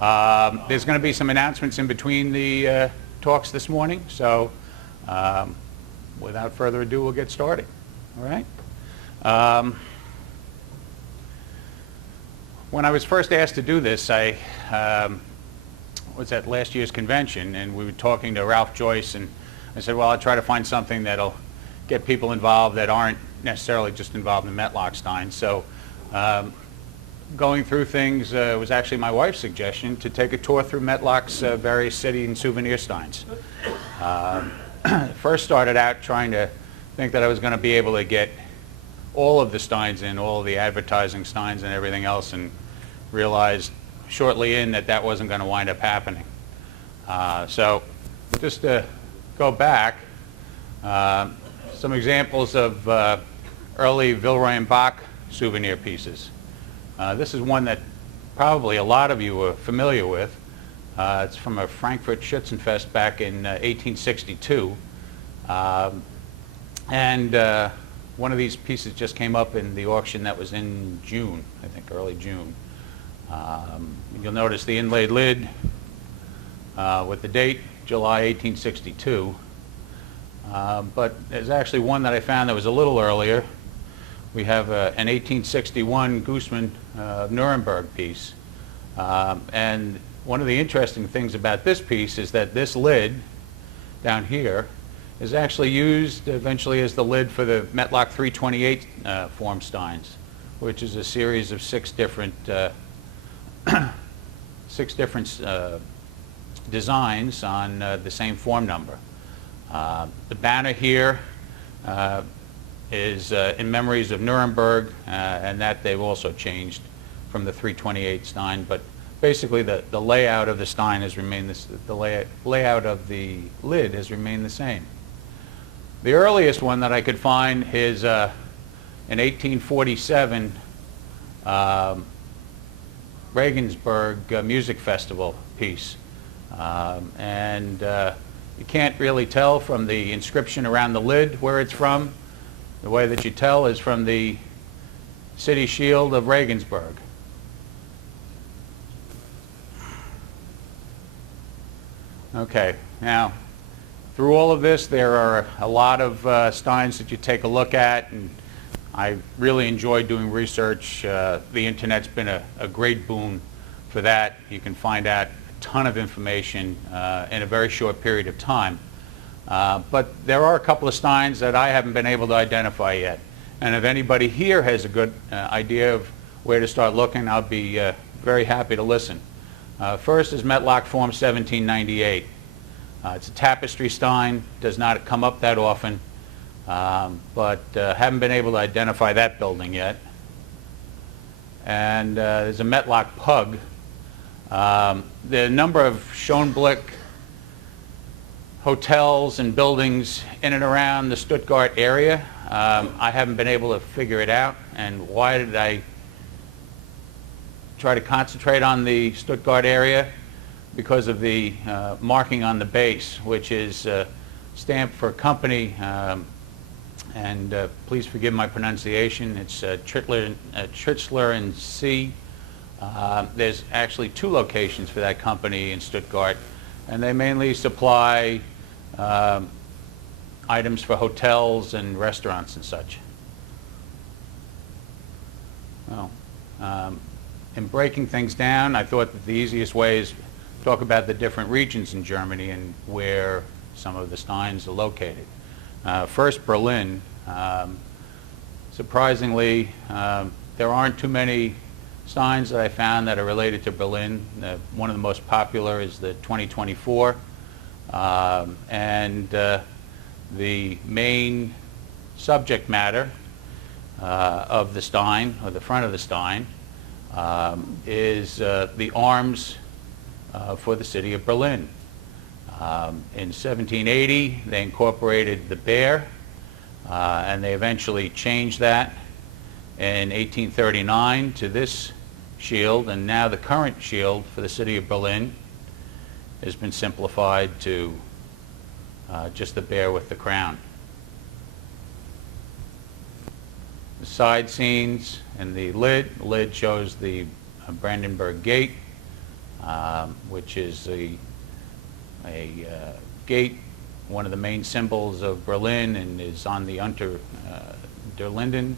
There's going to be some announcements in between the talks this morning, so without further ado, we'll get started. All right? When I was first asked to do this, I was at last year's convention, and we were talking to Ralph Joyce, and I said, well, I'll try to find something that'll get people involved that aren't necessarily just involved in Mettlach Steins. So going through things was actually my wife's suggestion to take a tour through Mettlach's various city and souvenir steins. First started out trying to think that I was going to be able to get all of the steins in, all of the advertising steins and everything else, and realized shortly in that that wasn't going to wind up happening. So just to go back, some examples of early Villeroy and Bach souvenir pieces. This is one that probably a lot of you are familiar with. It's from a Frankfurt Schützenfest back in 1862. And one of these pieces just came up in the auction that was in June, I think early June. You'll notice the inlaid lid with the date, July 1862. But there's actually one that I found that was a little earlier. We have an 1861 Goossmann Nuremberg piece. And one of the interesting things about this piece is that this lid down here is actually used eventually as the lid for the Mettlach 328 form steins, which is a series of six different designs on the same form number. The banner here is in memories of Nuremberg, and that they've also changed from the 328 stein, but basically the layout of the stein has remained the layout of the lid has remained the same. The earliest one that I could find is an 1847 Regensburg Music Festival piece. And you can't really tell from the inscription around the lid where it's from. The way that you tell is from the city shield of Regensburg. Okay, now through all of this there are a lot of steins that you take a look at, and I really enjoy doing research. The internet's been a great boon for that. You can find out a ton of information in a very short period of time. But there are a couple of steins that I haven't been able to identify yet. And if anybody here has a good idea of where to start looking, I'll be very happy to listen. First is Mettlach Form 1798. It's a tapestry stein, does not come up that often, but haven't been able to identify that building yet. And there's a Mettlach pug. The number of Schönblick hotels and buildings in and around the Stuttgart area, I haven't been able to figure it out. And why did I try to concentrate on the Stuttgart area? Because of the marking on the base, which is stamped for a company, and please forgive my pronunciation, it's Tritzler and C. There's actually two locations for that company in Stuttgart, and they mainly supply items for hotels and restaurants and such. Well, in breaking things down, I thought that the easiest way is to talk about the different regions in Germany and where some of the steins are located. First, Berlin. Surprisingly, there aren't too many steins that I found that are related to Berlin. One of the most popular is the 2024, and the main subject matter of the stein, or the front of the stein, is the arms for the city of Berlin. In 1780, they incorporated the bear, and they eventually changed that in 1839 to this shield, and now the current shield for the city of Berlin has been simplified to just the bear with the crown. The side scenes and the lid shows the Brandenburg Gate, which is a gate, one of the main symbols of Berlin, and is on the Unter der Linden.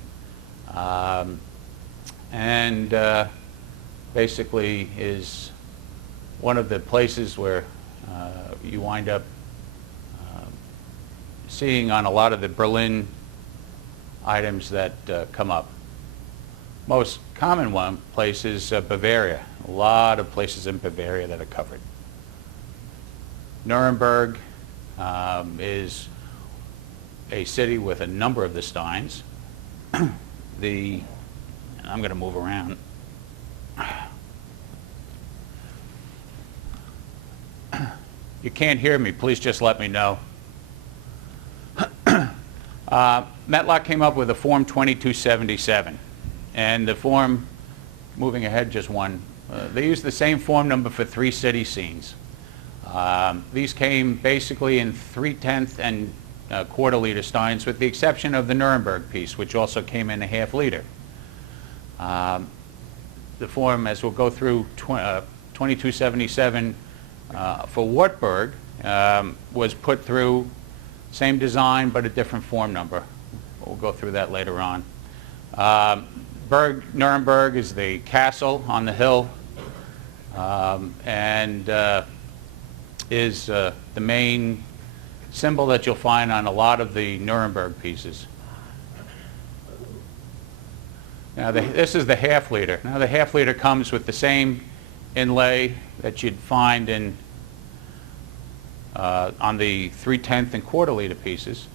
And basically is one of the places where you wind up seeing on a lot of the Berlin items that come up. Most common one place is Bavaria. A lot of places in Bavaria that are covered. Nuremberg is a city with a number of the Steins. I'm going to move around. You can't hear me, please just let me know. Mettlach came up with a Form 2277, and the form, moving ahead just one, they used the same form number for 3 city scenes. These came basically in 3/10 and quarter-liter steins, with the exception of the Nuremberg piece, which also came in a half-liter. The form, as we'll go through, 2277 for Wartburg was put through same design but a different form number. We'll go through that later on. Nuremberg is the castle on the hill, and is the main symbol that you'll find on a lot of the Nuremberg pieces. Now this is the half-liter. Now the half-liter comes with the same inlay that you'd find in on the 3/10 and quarter-liter pieces.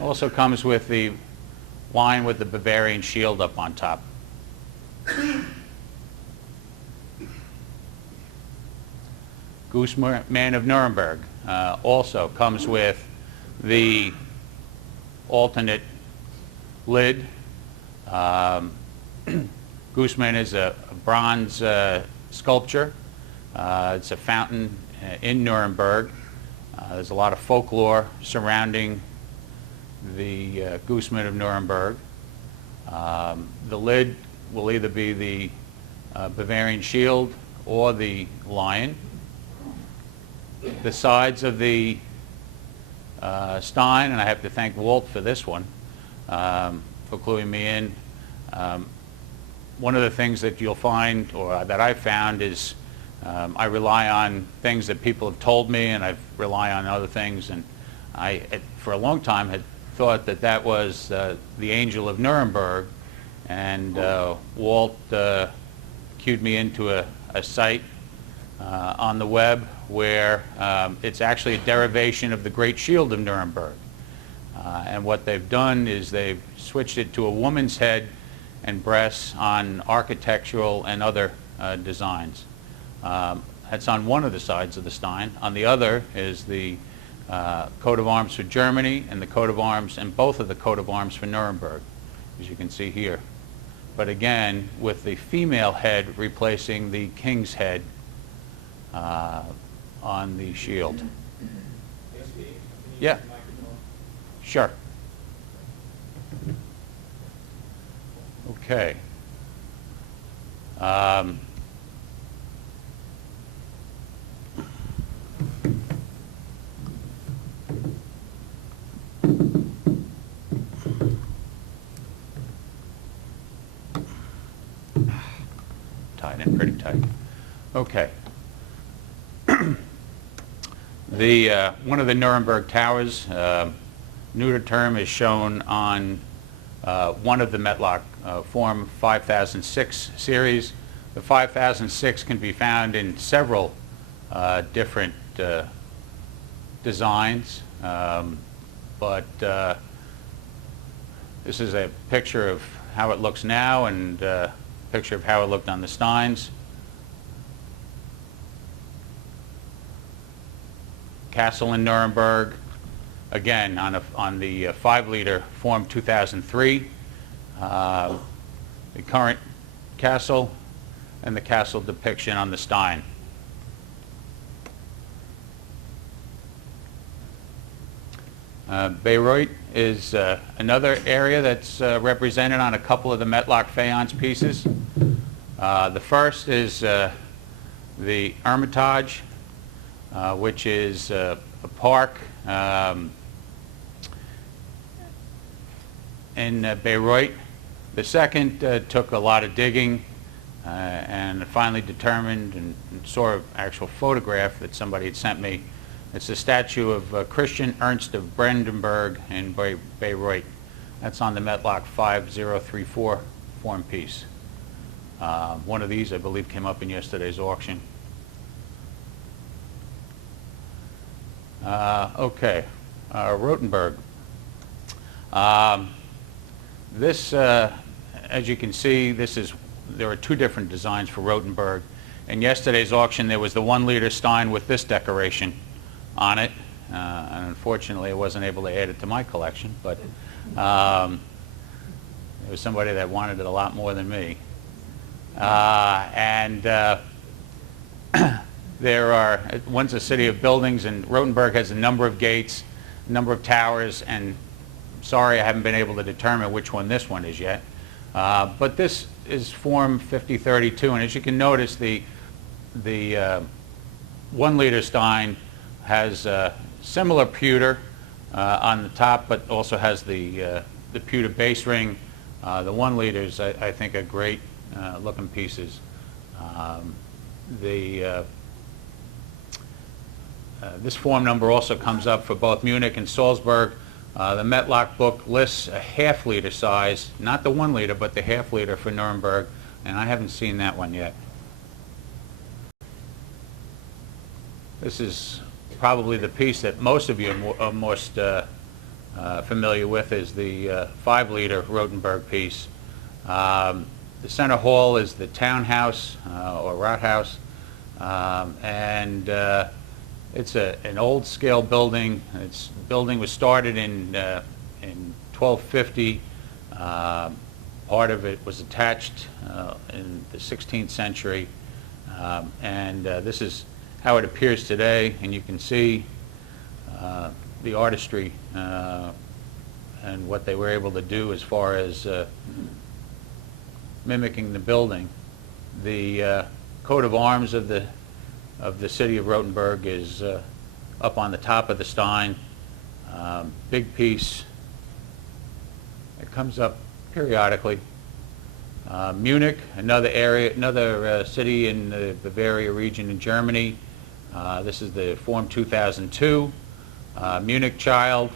Also comes with the line with the Bavarian shield up on top. Gooseman of Nuremberg also comes with the alternate lid. Gooseman is a bronze sculpture. It's a fountain in Nuremberg. There's a lot of folklore surrounding the Gooseman of Nuremberg. The lid will either be the Bavarian shield or the lion. The sides of the Stein, and I have to thank Walt for this one, for cluing me in. One of the things that you'll find, or that I've found, is I rely on things that people have told me, and I rely on other things, and I, for a long time, had thought that that was the Angel of Nuremberg, and Walt cued me into a site on the web where it's actually a derivation of the Great Shield of Nuremberg. And what they've done is they've switched it to a woman's head and breasts on architectural and other designs. That's on one of the sides of the Stein. On the other is the coat of arms for Germany and the coat of arms, and both of the coat of arms for Nuremberg, as you can see here. But again, with the female head replacing the king's head on the shield. Yeah. Sure. Okay. Tied in pretty tight. Okay. One of the Nuremberg towers, neuter term, is shown on one of the Mettlach Form 5006 series. The 5006 can be found in several different designs, but this is a picture of how it looks now, and a picture of how it looked on the Steins. Castle in Nuremberg, again on the 5-liter Form 2003, the current castle, and the castle depiction on the Stein. Bayreuth is another area that's represented on a couple of the Mettlach faience pieces. The first is the Hermitage, which is a park in Bayreuth. The second took a lot of digging and finally determined and saw an actual photograph that somebody had sent me. It's a statue of Christian Ernst of Brandenburg in Bayreuth. That's on the Mettlach 5034 form piece. One of these, I believe, came up in yesterday's auction. Okay, Rothenburg. This, as you can see, there are two different designs for Rothenburg. In yesterday's auction, there was the 1-liter Stein with this decoration on it. And unfortunately, I wasn't able to add it to my collection, but there was somebody that wanted it a lot more than me. There are, one's a city of buildings, and Rothenburg has a number of gates, a number of towers, and sorry I haven't been able to determine which one this one is yet. But this is form 5032, and as you can notice, the 1-liter Stein has similar pewter on the top, but also has the pewter base ring. The 1-liters, I think, are great looking pieces. This form number also comes up for both Munich and Salzburg. The Mettlach book lists a half-liter size, not the 1-liter, but the half-liter for Nuremberg, and I haven't seen that one yet. This is probably the piece that most of you are most familiar with, is the 5-liter Rothenburg piece. The center hall is the townhouse or Rathaus, and it's an old-scale building. Its building was started in 1250. Part of it was attached in the 16th century, and this is how it appears today. And you can see the artistry and what they were able to do as far as mimicking the building. The coat of arms of the city of Rothenburg is up on the top of the Stein. Big piece. It comes up periodically. Munich, another city in the Bavaria region in Germany. This is the form 2002. Munich child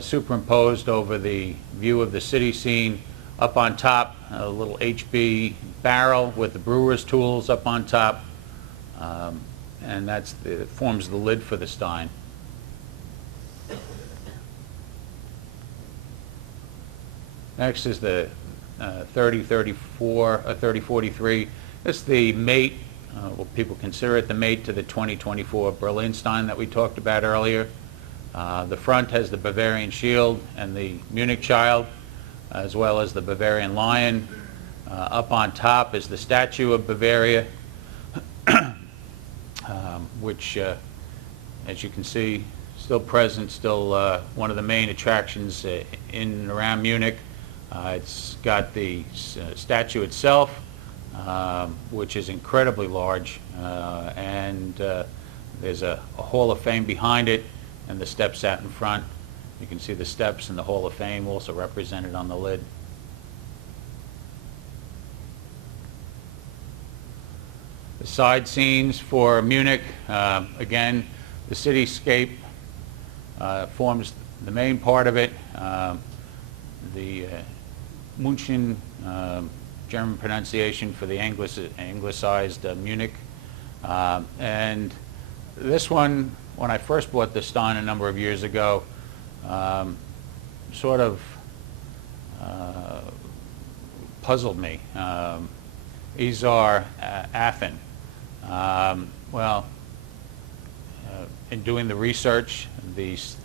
superimposed over the view of the city scene. Up on top, a little HB barrel with the brewer's tools up on top. And it forms the lid for the Stein. Next is the 3043. This is the mate, well, people consider it the mate to the 2024 Berlin Stein that we talked about earlier. The front has the Bavarian shield and the Munich child, as well as the Bavarian lion. Up on top is the statue of Bavaria, which, as you can see, still present, still one of the main attractions in and around Munich. It's got the statue itself, which is incredibly large, and there's a Hall of Fame behind it, and the steps out in front. You can see the steps and the Hall of Fame also represented on the lid. The side scenes for Munich, again, the cityscape forms the main part of it. The München, German pronunciation for the anglicized Munich. And this one, when I first bought this Stein a number of years ago, sort of puzzled me. Isar Athen. Well, in doing the research,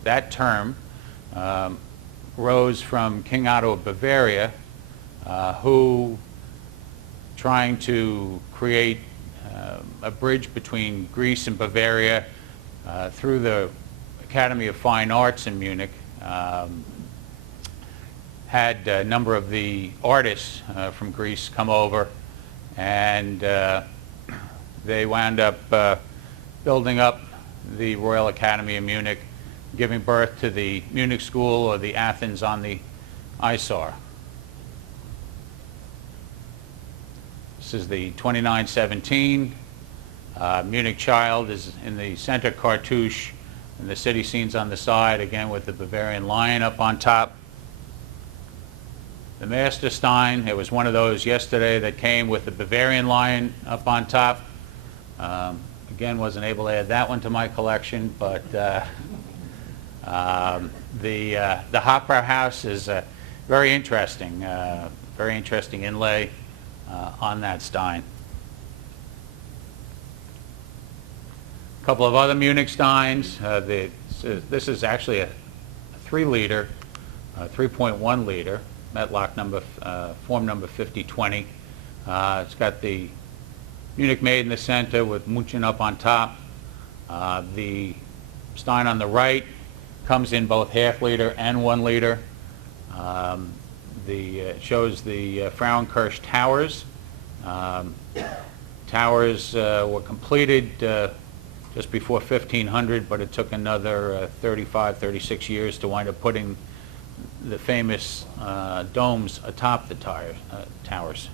that term rose from King Otto of Bavaria, who, trying to create a bridge between Greece and Bavaria through the Academy of Fine Arts in Munich, had a number of the artists from Greece come over and they wound up building up the Royal Academy of Munich, giving birth to the Munich School, or the Athens on the Isar. This is the 2917. Munich Child is in the center cartouche, and the city scenes on the side, again with the Bavarian lion up on top. The Master Stein, there was one of those yesterday that came with the Bavarian lion up on top. Again, wasn't able to add that one to my collection, but the Hofbrauhaus is very interesting inlay on that Stein. A couple of other Munich Steins. This is actually a 3-liter, 3.1 liter, Mettlach form number 5020. It's got the Munich made in the center with München up on top. The Stein on the right comes in both half-liter and 1 liter. Shows the Frauenkirch Towers. Towers were completed just before 1500, but it took another 35, 36 years to wind up putting the famous domes atop the towers.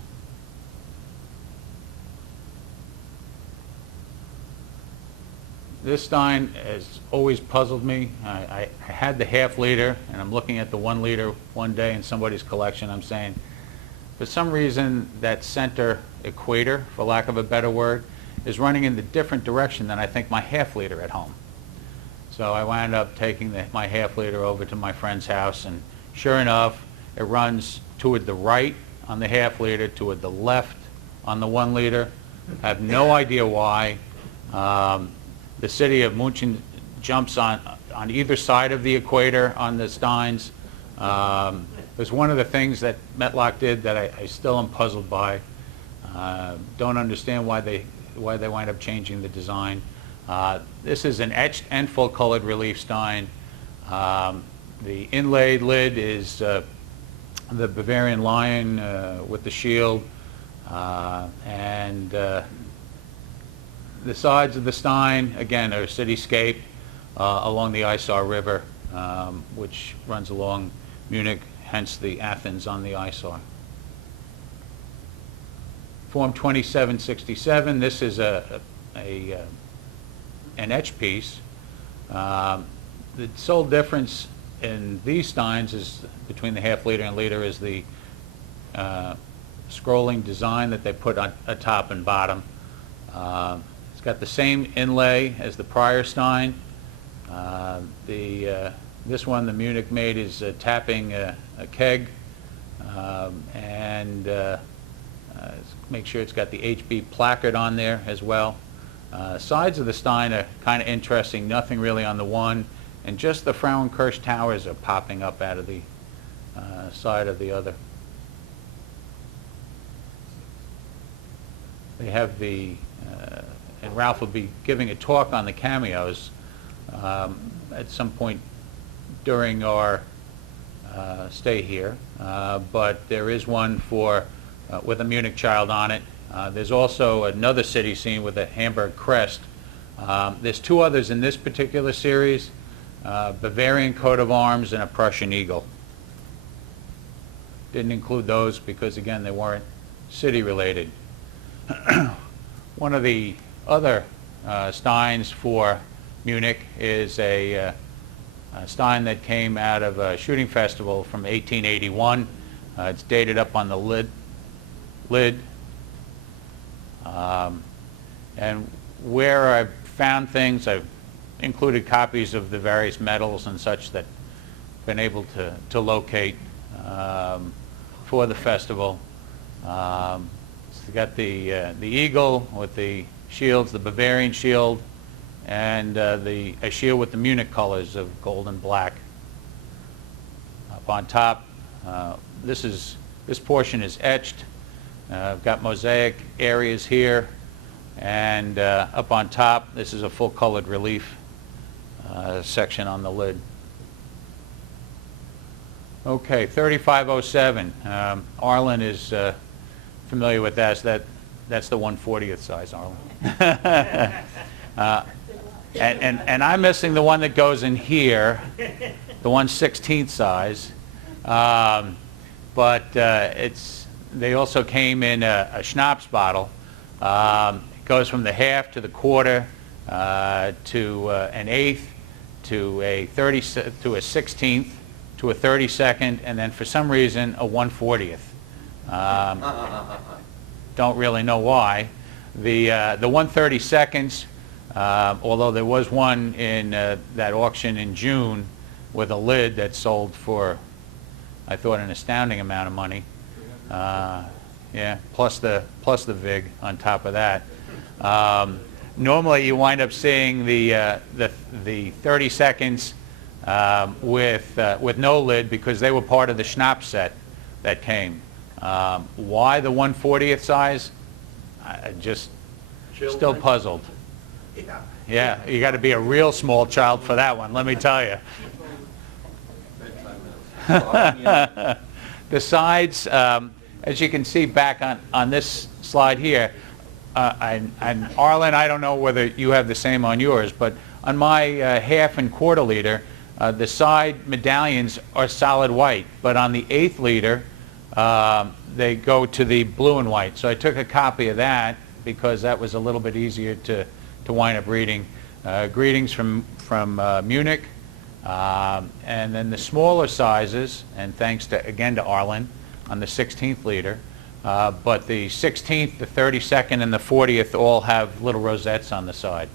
This Stein has always puzzled me. I had the half-liter, and I'm looking at the 1 liter one day in somebody's collection. I'm saying, for some reason, that center equator, for lack of a better word, is running in the different direction than I think my half-liter at home. So I wound up taking my half-liter over to my friend's house, and sure enough, it runs toward the right on the half-liter, toward the left on the 1 liter. I have no idea why. The city of München jumps on either side of the equator on the Steins. It was one of the things that Mettlach did that I still am puzzled by. Don't understand why they wind up changing the design. This is an etched and full-colored relief Stein. The inlaid lid is the Bavarian lion with the shield, and the sides of the Stein, again, are a cityscape along the Isar River, which runs along Munich, hence the Athens on the Isar. Form 2767, this is an etch piece. The sole difference in these Steins is between the half-liter and liter is the scrolling design that they put on top and bottom. It's got the same inlay as the prior Stein. This one, the Munich made, is tapping a keg, and make sure it's got the HB placard on there as well. Sides of the Stein are kind of interesting, nothing really on the one, and just the Frauenkirch Towers are popping up out of the side of the other. They have the, and Ralph will be giving a talk on the cameos at some point during our stay here, but there is one with a Munich child on it. There's also another city scene with a Hamburg crest. There's 2 others in this particular series, Bavarian coat of arms and a Prussian eagle. Didn't include those because, again, they weren't city related. One of the other Steins for Munich is a Stein that came out of a shooting festival from 1881. It's dated up on the lid. And where I've found things, I've included copies of the various medals and such that I've been able to locate for the festival. It's got the eagle with the shields, the Bavarian shield, and a shield with the Munich colors of gold and black. Up on top, this portion is etched. I've got mosaic areas here, and up on top, this is a full-colored relief section on the lid. Okay, 3507. Arlen is familiar with that. That's the 1/40th size, Arlen. And I'm missing the one that goes in here, the 1/16th size. But they also came in a schnapps bottle. It goes from the half to the quarter to an eighth to a 16th to a 32nd, and then for some reason a 1/40th. Don't really know why. The 1/32nds, although there was one in that auction in June with a lid that sold for, I thought, an astounding amount of money. Yeah, plus the VIG on top of that. Normally, you wind up seeing the 32nds with no lid because they were part of the schnapps set that came. Why the 1/40th size? I just still puzzled. Yeah, you got to be a real small child for that one, let me tell you. The sides, as you can see back on this slide here, and Arlen, I don't know whether you have the same on yours, but on my half and quarter liter, the side medallions are solid white, but on the 1/8 liter, they go to the blue and white. So I took a copy of that because that was a little bit easier to wind up reading. Greetings from Munich. And then the smaller sizes, and thanks again to Arlen on the 16th liter, but the 16th, the 32nd, and the 40th all have little rosettes on the side.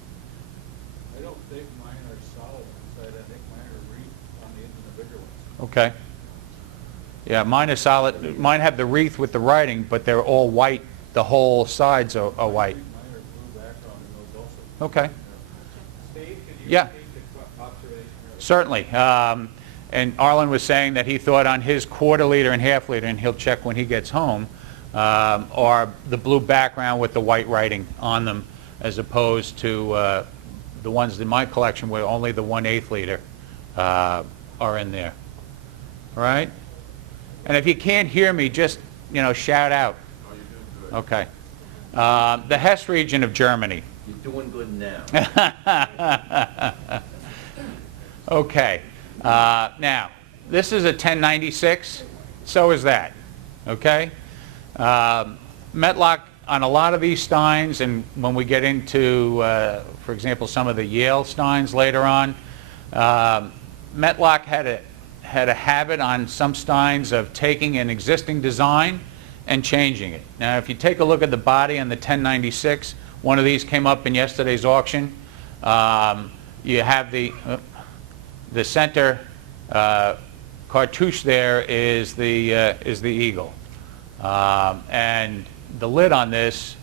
I don't think mine are solid inside. I think mine are wreathed on the bigger ones. Okay. Yeah, mine is solid. Mine have the wreath with the writing, but they're all white. The whole sides are white. I think mine are blue background in those also. Okay. Steve, could you Yeah. repeat the observation? Certainly. And Arlen was saying that he thought on his quarter liter and half liter, and he'll check when he gets home, are the blue background with the white writing on them, as opposed to the ones in my collection where only the 1/8 liter are in there. All right? And if you can't hear me, just, shout out. Oh, you're doing good. Okay. The Hesse region of Germany. You're doing good now. Okay. Now, this is a 1096. So is that. Okay? Mettlach, on a lot of these steins, and when we get into, for example, some of the Yale steins later on, Mettlach had a habit on some steins of taking an existing design and changing it. Now, if you take a look at the body on the 1096, one of these came up in yesterday's auction. You have the center cartouche there is the eagle, and the lid on this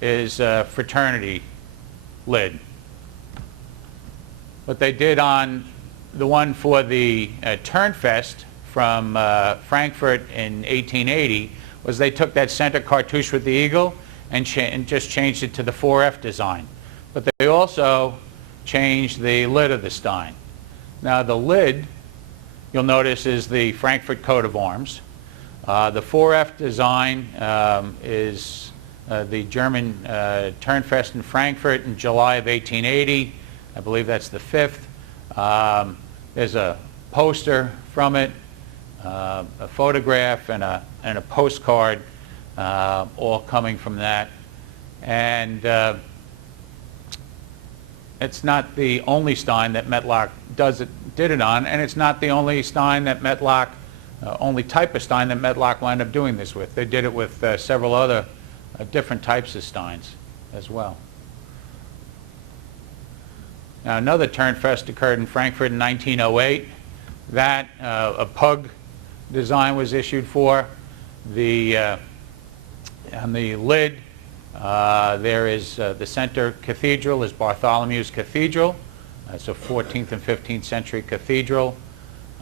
is a fraternity lid. What they did on the one for the Turnfest from Frankfurt in 1880 was they took that center cartouche with the eagle and just changed it to the 4F design. But they also changed the lid of the stein. Now the lid, you'll notice, is the Frankfurt coat of arms. The 4F design is the German Turnfest in Frankfurt in July of 1880. I believe that's the 5th. There's a poster from it, a photograph, and a postcard, all coming from that. And it's not the only stein that Mettlach did it on, and it's not the only stein that Mettlach, only type of stein that Mettlach wound up doing this with. They did it with several other different types of steins as well. Now, another Turnfest occurred in Frankfurt in 1908. That a pug design was issued for. On the lid, there is the center cathedral is Bartholomew's Cathedral. It's a 14th and 15th century cathedral.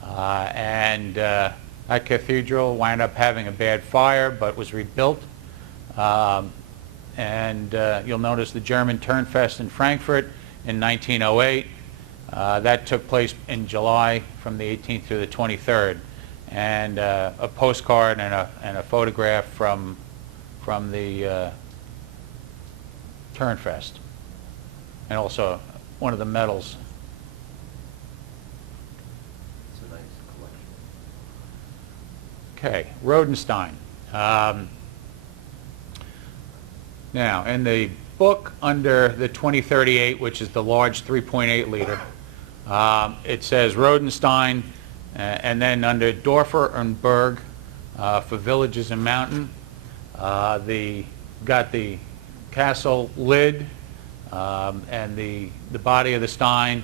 And that cathedral wound up having a bad fire, but was rebuilt. And you'll notice the German Turnfest in Frankfurt in 1908. That took place in July from the 18th through the 23rd. And a postcard and a photograph from the Turnfest, and also one of the medals. It's a nice collection. Okay, Rodenstein. Now, in the book under the 2038, which is the large 3.8 liter, it says Rodenstein, and then under Dorfer and Berg for villages and mountain, got the castle lid and the body of the Stein.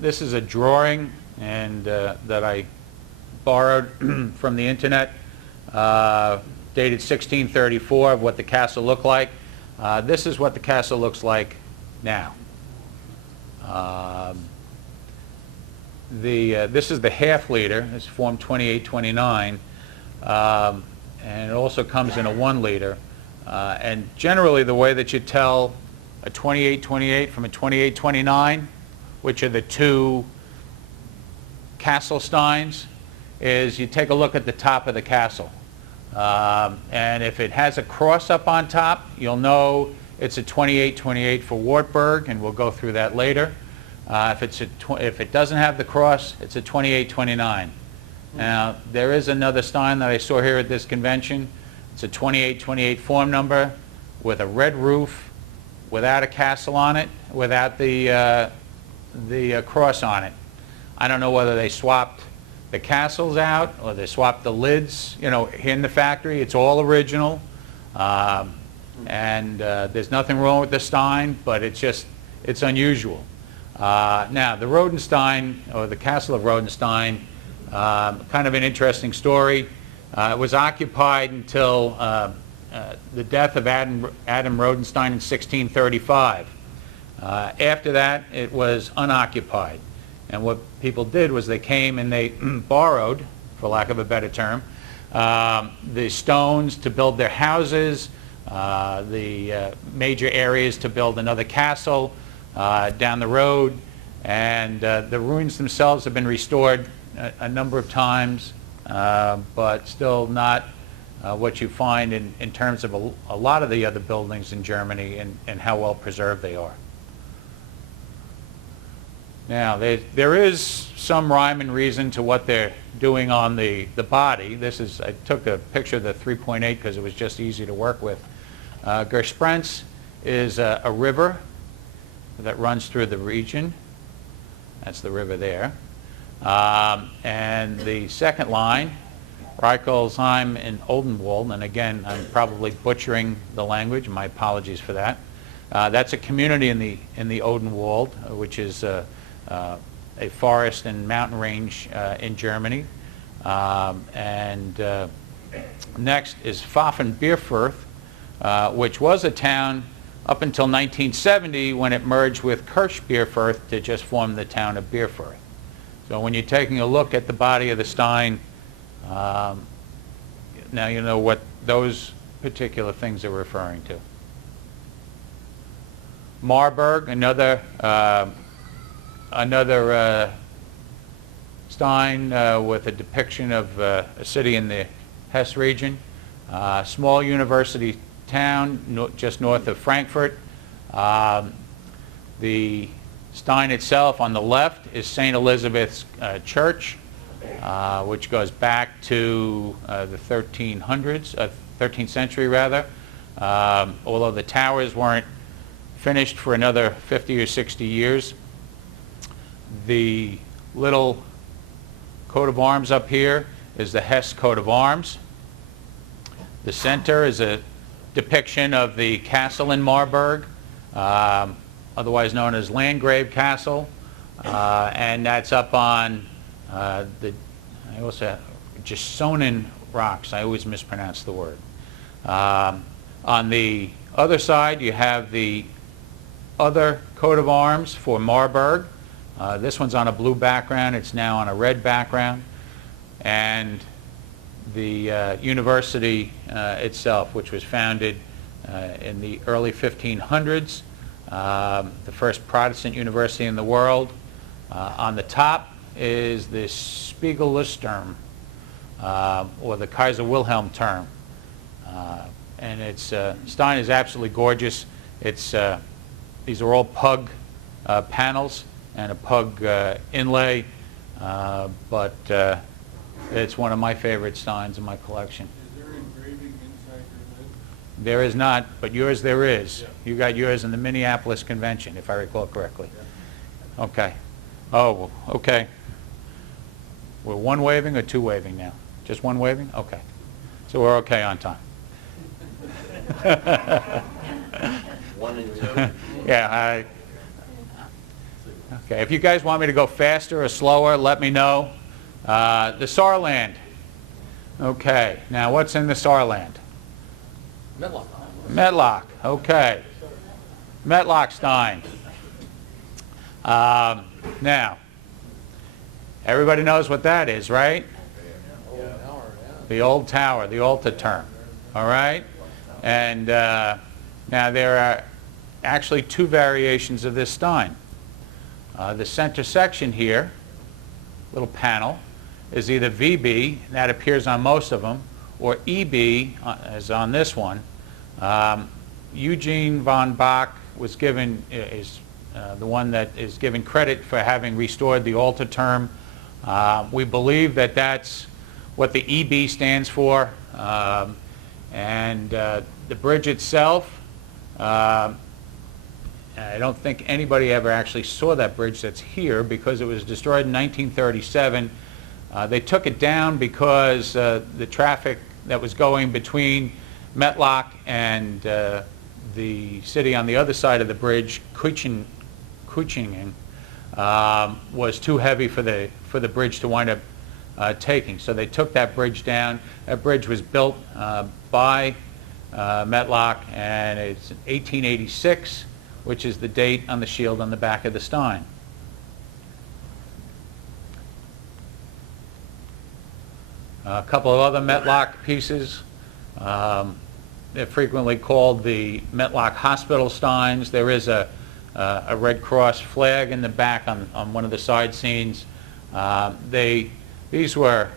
This is a drawing and that I borrowed from the internet, dated 1634, of what the castle looked like. This is what the castle looks like now. This is the half liter. It's form 2829, and it also comes in a 1 liter. And generally, the way that you tell a 2828 from a 2829, which are the two castle steins, is you take a look at the top of the castle. And if it has a cross up on top, you'll know it's a 2828 for Wartburg, and we'll go through that later. If it doesn't have the cross, it's a 2829. Now, there is another Stein that I saw here at this convention. It's a 2828 form number with a red roof, without a castle on it, without the cross on it. I don't know whether they swapped the castles out or they swapped the lids. You know, in the factory, it's all original. And there's nothing wrong with the Stein, but it's unusual. Now, the Rodenstein, or the Castle of Rodenstein, kind of an interesting story. It was occupied until the death of Adam Rodenstein in 1635. After that, it was unoccupied. And what people did was they came and they borrowed, for lack of a better term, the stones to build their houses, the major areas to build another castle down the road. And the ruins themselves have been restored a number of times, but still not what you find in terms of a lot of the other buildings in Germany and how well preserved they are. Now, there is some rhyme and reason to what they're doing on the body. I took a picture of the 3.8 because it was just easy to work with. Gersprenz is a river that runs through the region. That's the river there. And the second line, Reichelsheim and Oldenwald, and again, I'm probably butchering the language. My apologies for that. That's a community in the Odenwald, which is a forest and mountain range in Germany. Next is Pfaffen-Bierfurth, which was a town up until 1970 when it merged with Kirch-Bierfurth to just form the town of Bierfurth. So when you're taking a look at the body of the Stein, now you know what those particular things are referring to. Marburg, another Stein with a depiction of a city in the Hesse region. Small university town just north of Frankfurt. The Stein itself on the left is St. Elizabeth's Church, which goes back to the 13th century rather. Although the towers weren't finished for another 50 or 60 years. The little coat of arms up here is the Hesse coat of arms. The center is a depiction of the castle in Marburg, otherwise known as Landgrave Castle, and that's up on Jassonen rocks. I always mispronounce the word. On the other side, you have the other coat of arms for Marburg. This one's on a blue background. It's now on a red background. And the university itself, which was founded in the early 1500s, the first Protestant university in the world. On the top is the Spiegellustturm, or the Kaiser Wilhelm term. And Stein is absolutely gorgeous. It's these are all pug panels and a pug inlay, but it's one of my favorite Steins in my collection. Is there engraving inside your lid? There is not, but yours there is. Yeah. You got yours in the Minneapolis convention, if I recall correctly. Yeah. Okay. Oh, well, okay. We're one waving or two waving now? Just one waving? Okay. So we're okay on time. 1 and 2. Yeah, okay. If you guys want me to go faster or slower, let me know. The Saarland. Okay. Now, what's in the Saarland? Mettlach. Mettlach. Okay. Mettlach Stein. Now, everybody knows what that is, right? The old tower, the altar term. All right? And now there are actually two variations of this Stein. The center section here, little panel, is either VB, that appears on most of them, or EB, as on this one. Eugene von Bach was given, is the one that is given credit for having restored the altar term. We believe that that's what the EB stands for. And the bridge itself, I don't think anybody ever actually saw that bridge that's here because it was destroyed in 1937. They took it down because the traffic that was going between Mettlach and the city on the other side of the bridge, Kuchingen, was too heavy for the bridge to wind up taking. So they took that bridge down. That bridge was built by Mettlach, and it's 1886, which is the date on the shield on the back of the Stein. A couple of other Mettlach pieces. They're frequently called the Mettlach Hospital Steins. There is a Red Cross flag in the back on one of the side scenes. These were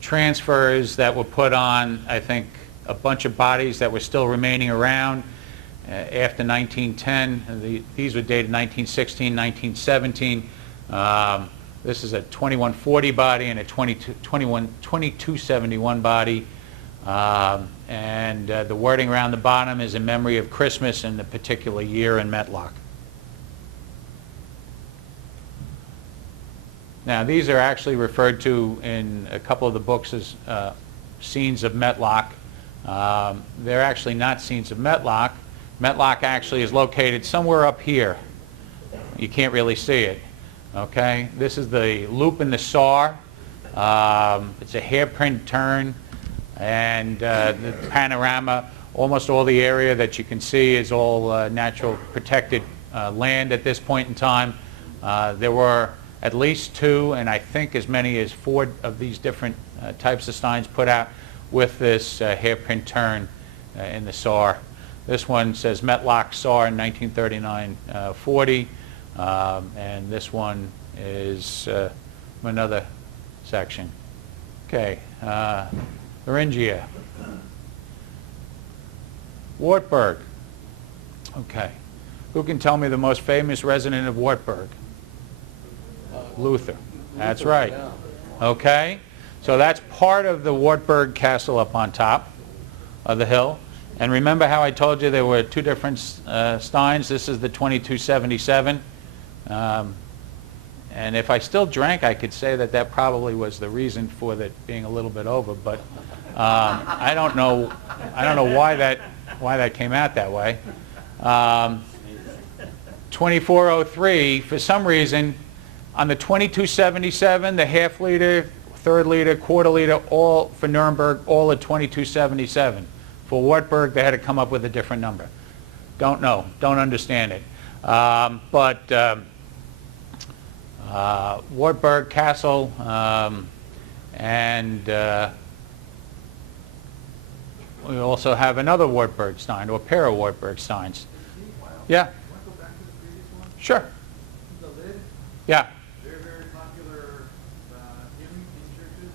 transfers that were put on, I think, a bunch of bodies that were still remaining around after 1910. These were dated 1916, 1917. This is a 2140 body and a 2271 body. And the wording around the bottom is in memory of Christmas and the particular year in Mettlach. Now, these are actually referred to in a couple of the books as scenes of Mettlach. They're actually not scenes of Mettlach. Mettlach actually is located somewhere up here. You can't really see it. Okay, this is the loop in the Saar. It's a hairpin turn, and the panorama, almost all the area that you can see is all natural protected land at this point in time. There were at least 2, and I think as many as 4 of these different types of Steins put out with this hairpin turn in the Saar. This one says Mettlach Saar in 1939-40, and this one is another section. Okay, Thuringia. Wartburg. Okay. Who can tell me the most famous resident of Wartburg? Luther. That's right. Okay. So that's part of the Wartburg Castle up on top of the hill. And remember how I told you there were 2 different Steins? This is the 2277. And if I still drank, I could say that that probably was the reason for that being a little bit over. But I don't know why that came out that way. 2403, for some reason, on the 2277, the half liter, third liter, quarter liter, all for Nuremberg, all at 2277. For Wartburg, they had to come up with a different number. Don't know. Don't understand it. Wartburg Castle, and we also have another Wartburg Stein, or a pair of Wartburg Steins. Yeah. Want to go back to the previous one? Sure. The lid, Yeah. very, very popular hymn in churches.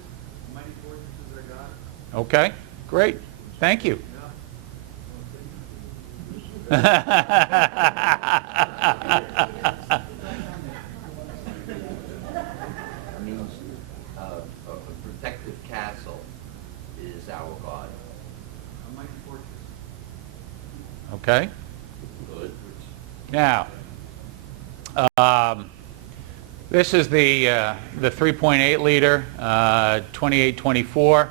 Mighty fortress is our God. Okay. Great. Thank you. Yeah. Means a protective castle is our god. A mighty fortress. Okay. Good. Now, this is the 3.8 liter 2824.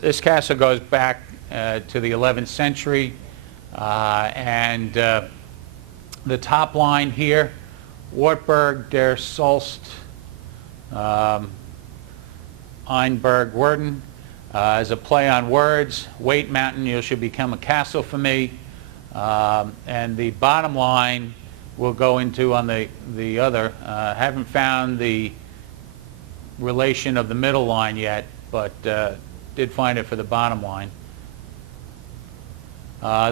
This castle goes back to the 11th century, and the top line here, Wartburg der Solst, Einberg Werden, is a play on words. Wait, mountain, you shall become a castle for me. And the bottom line we'll go into on the other. Haven't found the relation of the middle line yet, but did find it for the bottom line.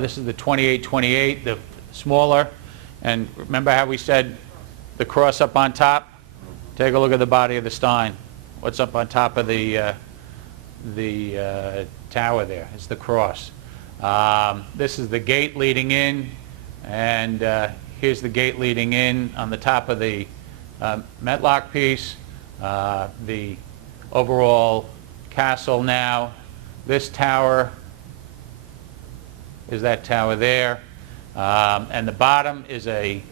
This is the 2828, the smaller. And remember how we said the cross up on top? Take a look at the body of the Stein. What's up on top of the tower there? It's the cross. This is the gate leading in, and here's the gate leading in on the top of the Mettlach piece. The overall castle now. This tower is that tower there. And the bottom is a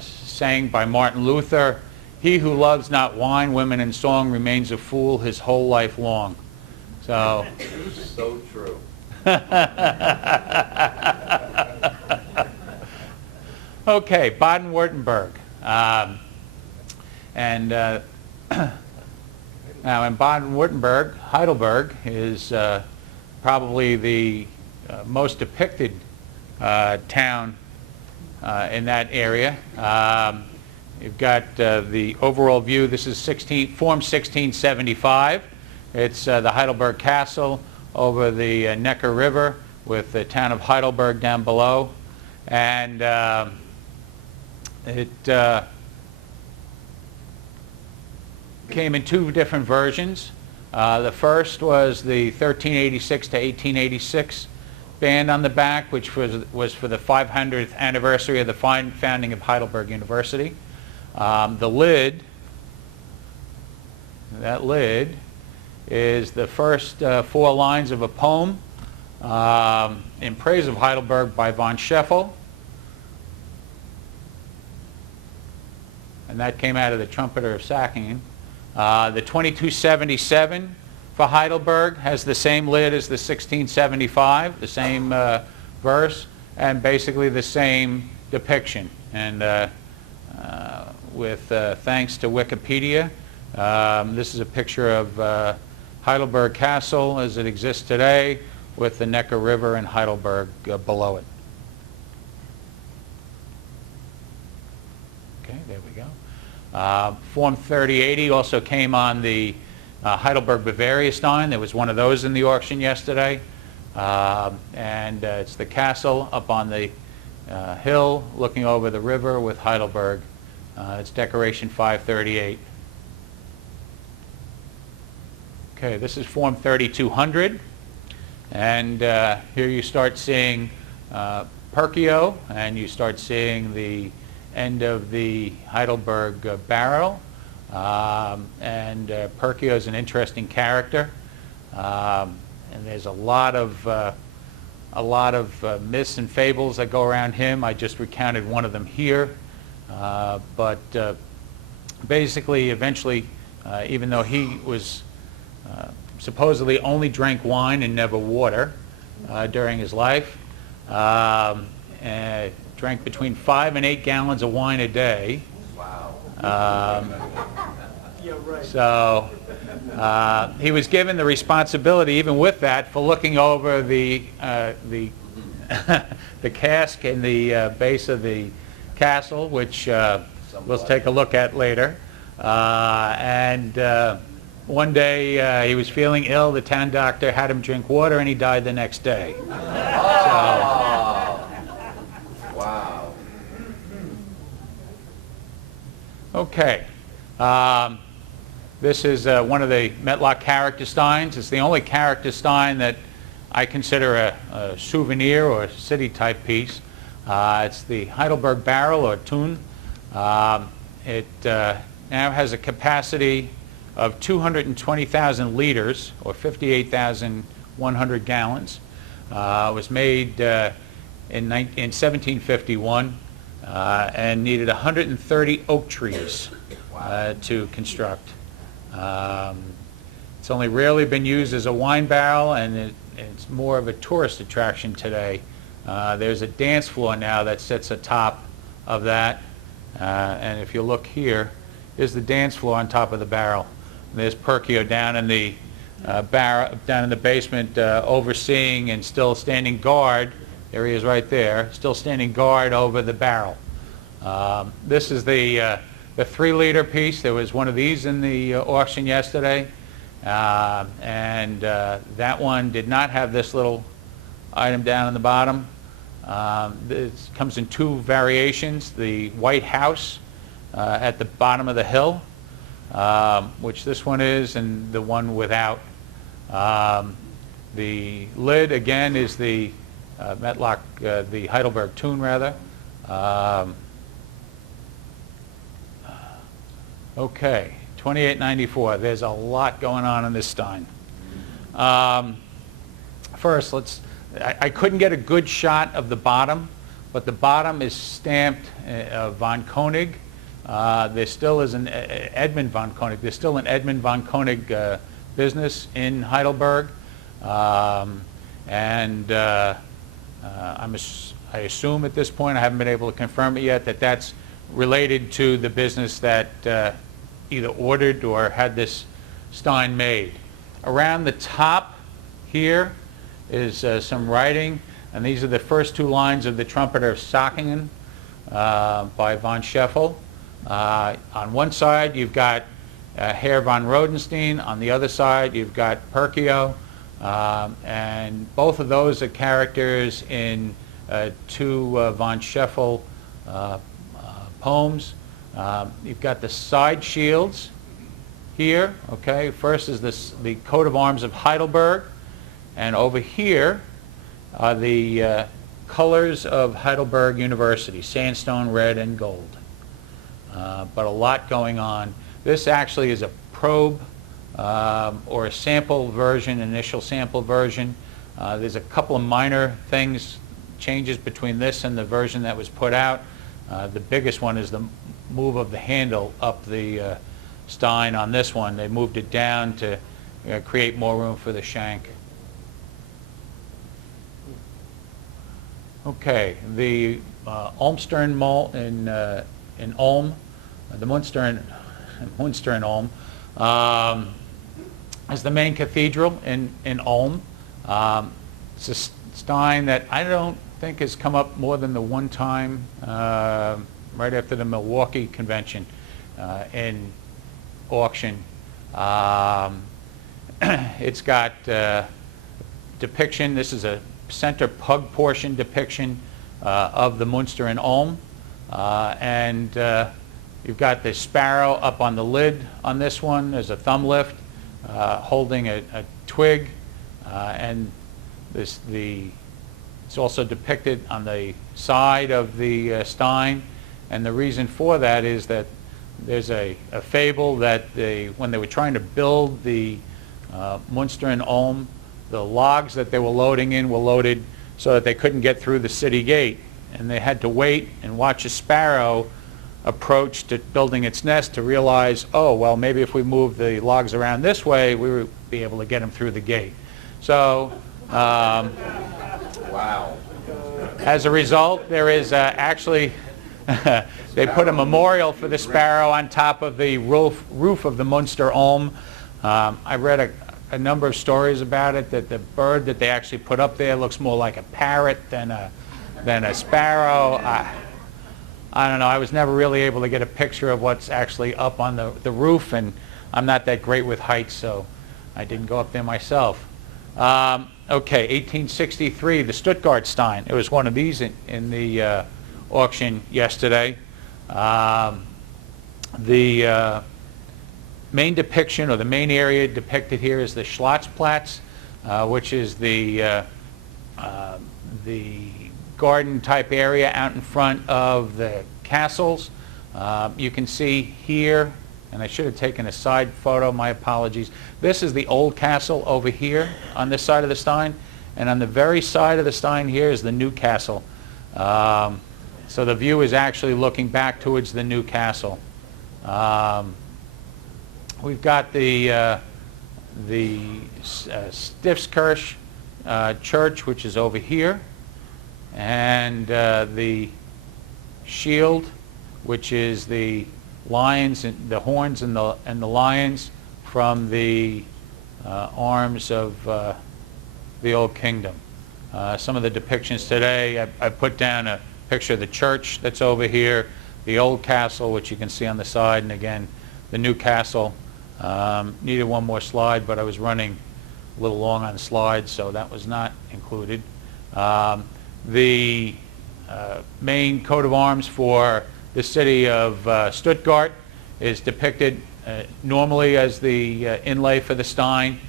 saying by Martin Luther, "He who loves not wine, women, and song remains a fool his whole life long." So. So true. Okay, Baden-Württemberg. Now in Baden-Württemberg, Heidelberg is probably the most depicted town in that area. You've got the overall view. This is formed 1675. It's the Heidelberg Castle over the Neckar River with the town of Heidelberg down below. And it came in two different versions. The first was the 1386 to 1886 band on the back, which was for the 500th anniversary of the founding of Heidelberg University. The lid, that lid, is the first 4 lines of a poem in praise of Heidelberg by von Scheffel. And that came out of the Trumpeter of Saxony. The 2277 for Heidelberg has the same lid as the 1675, the same verse, and basically the same depiction. And with thanks to Wikipedia, this is a picture of Heidelberg Castle as it exists today, with the Neckar River and Heidelberg below it. Okay, there we go. Form 3080 also came on the Heidelberg Bavaria Stein. There was one of those in the auction yesterday. And it's the castle up on the hill looking over the river with Heidelberg. It's decoration 538. Okay, this is Form 3200. And here you start seeing Perkio, and you start seeing the end of the Heidelberg barrel. And Perkio is an interesting character. And there's a lot of myths and fables that go around him. I just recounted one of them here. But basically, eventually, even though he was supposedly only drank wine and never water during his life, drank between 5 and 8 gallons of wine a day. Wow. Yeah, right. So he was given the responsibility, even with that, for looking over the the cask in the base of the castle, which we'll take a look at later. And one day he was feeling ill. The town doctor had him drink water, and he died the next day. Oh. Wow. Okay. This is one of the Mettlach character steins. It's the only character stein that I consider a souvenir or city type piece. It's the Heidelberg barrel or tun. It now has a capacity of 220,000 liters or 58,100 gallons. It was made in 1751 and needed 130 oak trees to construct. It's only rarely been used as a wine barrel, and it's more of a tourist attraction today. There's a dance floor now that sits atop of that, and if you look here, is the dance floor on top of the barrel. And there's Perkio down in the down in the basement, overseeing and still standing guard. There he is right there, still standing guard over the barrel. This is the 3-liter piece. There was one of these in the auction yesterday, and that one did not have this little item down on the bottom. This comes in 2 variations: the White House at the bottom of the hill, which this one is, and the one without. The lid again is the Mettlach, the Heidelberg tun rather. Okay, $28.94. There's a lot going on in this Stein. First, I couldn't get a good shot of the bottom, but the bottom is stamped von Koenig. There still is an Edmund von Koenig. There's still an Edmund von Koenig business in Heidelberg, and I assume at this point, I haven't been able to confirm it yet, that that's related to the business that either ordered or had this Stein made. Around the top here is some writing, and these are the first 2 lines of the Trumpeter of Sackingen by von Scheffel. On one side you've got Herr von Rodenstein, on the other side you've got Perkio, and both of those are characters in 2 von Scheffel poems. You've got the side shields here. Okay, first is the coat of arms of Heidelberg, and over here are the colors of Heidelberg University: sandstone, red, and gold. But a lot going on. This actually is a probe or a sample version, initial sample version. There's a couple of minor things, changes between this and the version that was put out. The biggest one is the move of the handle up the Stein on this one. They moved it down to create more room for the shank. Okay, the Ulmstern Mall in Ulm, the Munster in Ulm, is the main cathedral in Ulm. It's a Stein that I don't think has come up more than the one time right after the Milwaukee convention in auction. It's got depiction. This is a center pug portion depiction of the Munster in Ulm, and you've got the sparrow up on the lid on this one. There's a thumb lift holding a twig, and it's also depicted on the side of the Stein, and the reason for that is that there's a fable that when they were trying to build the Munster in Ulm, the logs that they were loading in were loaded so that they couldn't get through the city gate, and they had to wait and watch a sparrow approach to building its nest to realize, oh, well, maybe if we move the logs around this way, we would be able to get them through the gate. So Wow. as a result, there is actually they put a memorial for the sparrow on top of the roof of the Munster Ulm. I read a number of stories about it, that the bird that they actually put up there looks more like a parrot than a sparrow. I don't know. I was never really able to get a picture of what's actually up on the roof, and I'm not that great with heights, so I didn't go up there myself. Okay, 1863, the Stuttgart Stein. It was one of these in the auction yesterday. The main depiction, or the main area depicted here, is the Schlotzplatz. which is the garden type area out in front of the castles. You can see here, and I should have taken a side photo, my apologies. This is the old castle over here on this side of the Stein, and on the very side of the Stein here is the new castle. So the view is actually looking back towards the new castle. We've got the Stiftskirche church, which is over here, and the shield, which is the lions and the horns and the lions from the arms of the Old Kingdom. Some of the depictions today, I put down a picture of the church that's over here, the old castle, which you can see on the side, and again, the new castle. Needed one more slide, but I was running a little long on slides, so that was not included. The main coat of arms for the city of Stuttgart is depicted normally as the inlay for the Stein.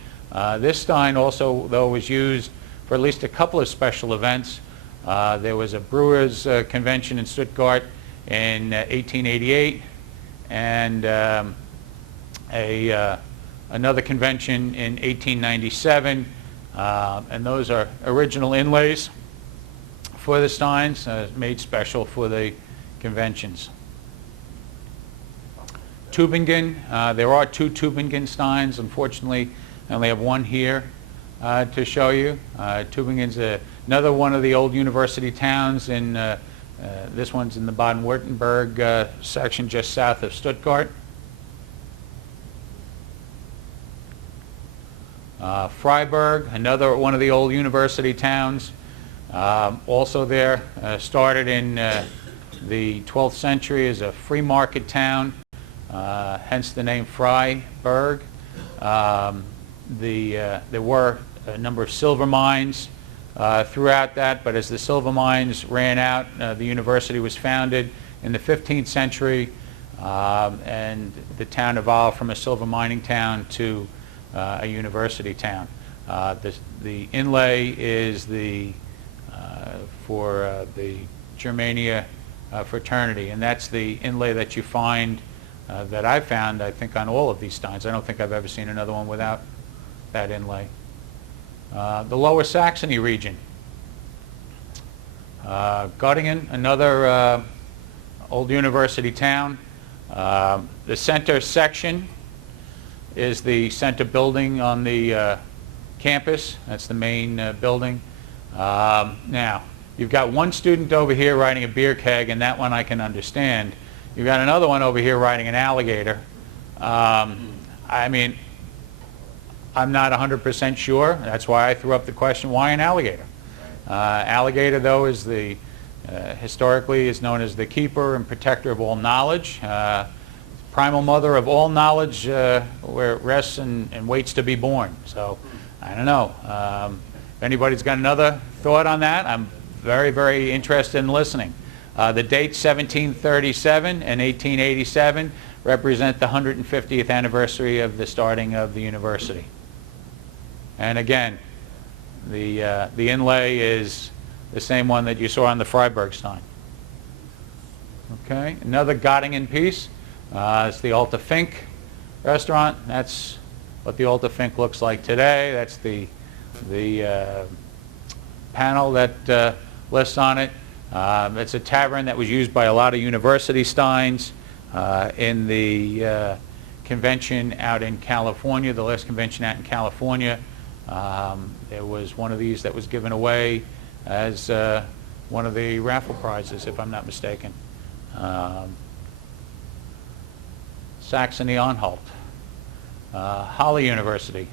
This Stein also, though, was used for at least a couple of special events. There was a Brewers convention in Stuttgart in 1888, and another convention in 1897, and those are original inlays for the Steins, made special for the conventions. Tübingen, there are two Tübingen Steins. Unfortunately, I only have one here to show you. Tübingen's another one of the old university towns. This one's in the Baden-Württemberg section just south of Stuttgart. Freiburg, another one of the old university towns, also there, started in the 12th century as a free market town, hence the name Freiburg. There were a number of silver mines throughout that, but as the silver mines ran out, the university was founded in the 15th century, and the town evolved from a silver mining town to a university town. The inlay is for the Germania fraternity, and that's the inlay that you find, that I've found, I think, on all of these Steins. I don't think I've ever seen another one without that inlay. The Lower Saxony region. Göttingen, another old university town. The center section is the center building on the campus. That's the main building. Now, you've got one student over here riding a beer keg, and that one I can understand. You've got another one over here riding an alligator. I mean, I'm not 100% sure. That's why I threw up the question, why an alligator? Alligator, though, is historically is known as the keeper and protector of all knowledge. Primal mother of all knowledge, where it rests and waits to be born. So, I don't know. If anybody's got another thought on that, I'm very, very interested in listening. The dates 1737 and 1887 represent the 150th anniversary of the starting of the university. And again, the inlay is the same one that you saw on the Freiburg Stein. Okay, another Göttingen piece. It's the Alta Fink restaurant. That's what the Alta Fink looks like today. That's the panel that lists on it. It's a tavern that was used by a lot of university Steins in the convention out in California, the last convention out in California. There was one of these that was given away as one of the raffle prizes, if I'm not mistaken. Saxony-Anhalt, Halle University,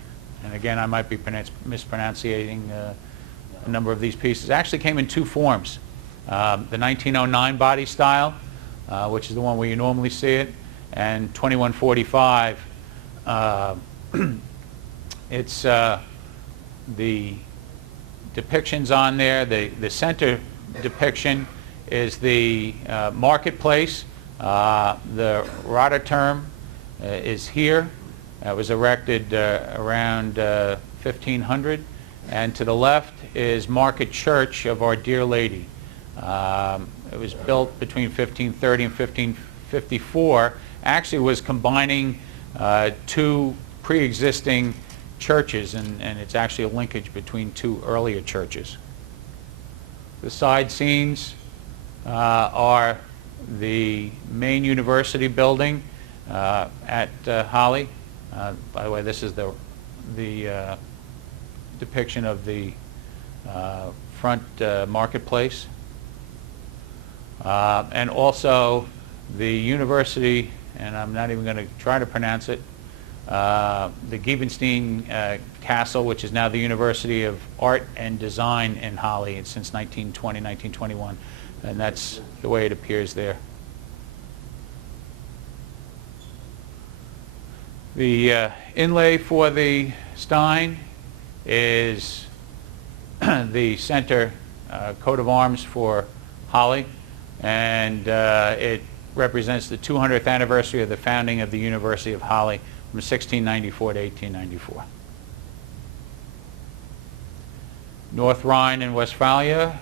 and again I might be mispronouncing a number of these pieces. It actually came in two forms. The 1909 body style, which is the one where you normally see it, and 2145. It's the depictions on there. The center depiction is the marketplace. The Rototerm is here. It was erected around 1500. And to the left is Market Church of Our Dear Lady. It was built between 1530 and 1554. Actually, it was combining two pre-existing churches, and it's actually a linkage between two earlier churches. The side scenes are the main university building at Holly. By the way, this is the depiction of the front marketplace. And also the university, and I'm not even going to try to pronounce it, the Giebelstein Castle, which is now the University of Art and Design in Holly. It's since 1920, 1921, and that's the way it appears there. The inlay for the Stein is the center coat of arms for Holly, and it represents the 200th anniversary of the founding of the University of Holly from 1694 to 1894. North Rhine and Westphalia,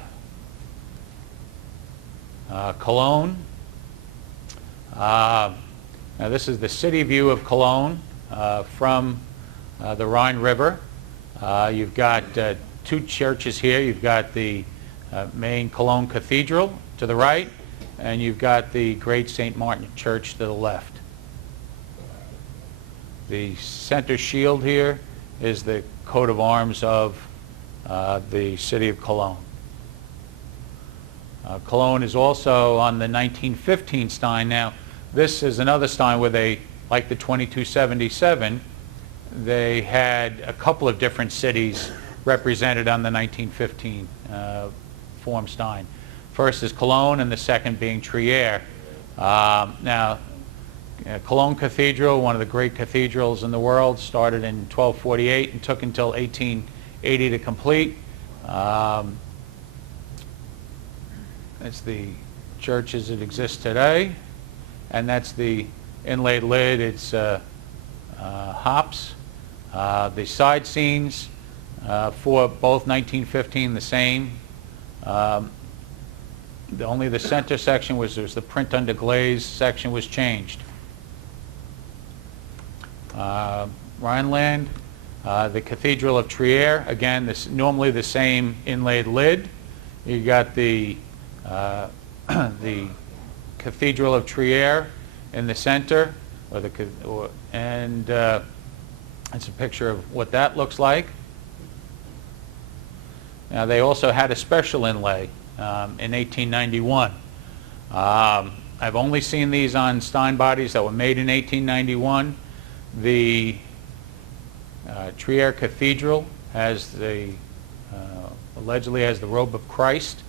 Cologne. Now this is the city view of Cologne from the Rhine River. You've got two churches here. You've got the main Cologne Cathedral to the right, and you've got the Great St. Martin Church to the left. The center shield here is the coat of arms of the city of Cologne. Cologne is also on the 1915 Stein. Now, this is another Stein where they, like the 2277, they had a couple of different cities represented on the 1915 form Stein. First is Cologne, and the second being Trier. Now, Cologne Cathedral, one of the great cathedrals in the world, started in 1248 and took until 1880 to complete. That's the church as it exists today, and that's the inlaid lid. It's hops. The side scenes for both 1915 the same. Only the center section was the print under glaze section was changed. Rhineland, the Cathedral of Trier, again, this normally the same inlaid lid. You got the Cathedral of Trier in the center, and it's a picture of what that looks like. Now, they also had a special inlay in 1891. I've only seen these on Stein bodies that were made in 1891. The Trier Cathedral has allegedly has the robe of Christ,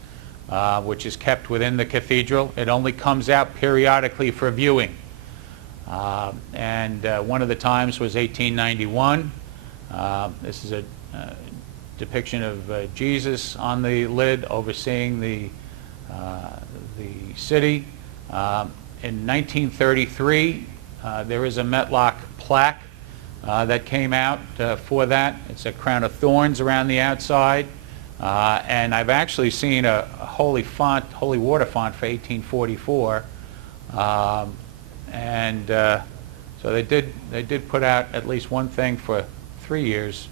which is kept within the cathedral. It only comes out periodically for viewing. And one of the times was 1891. This is a depiction of Jesus on the lid overseeing the city. In 1933, there is a Mettlach plaque that came out for that. It's a crown of thorns around the outside. And I've actually seen a holy water font for 1844. So they did put out at least one thing for 3 years.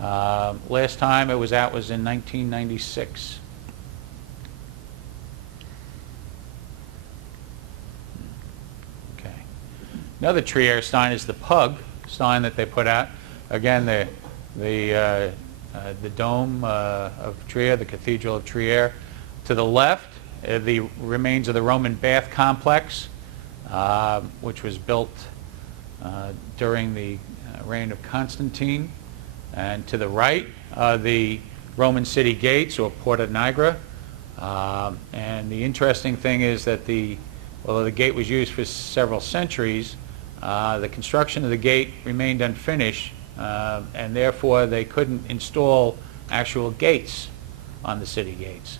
Last time it was out was in 1996. Okay. Another Trier Stein is the Pug Stein that they put out. Again, the dome of Trier, the Cathedral of Trier. To the left, the remains of the Roman bath complex, which was built during the reign of Constantine. And to the right, the Roman city gates, or Porta Nigra. And the interesting thing is that although the gate was used for several centuries, the construction of the gate remained unfinished, and therefore they couldn't install actual gates on the city gates.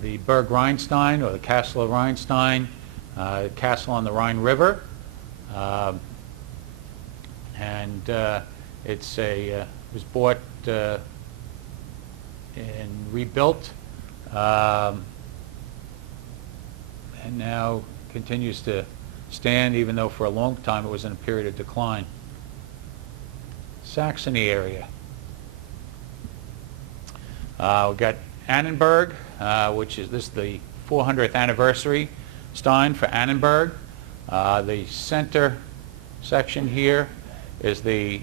The Burg Rheinstein, or the Castle of Rheinstein, castle on the Rhine River. and was bought and rebuilt, and now continues to stand, even though for a long time it was in a period of decline. Saxony area. We've got Annenberg, which is the 400th anniversary Stein for Annenberg. The center section here is the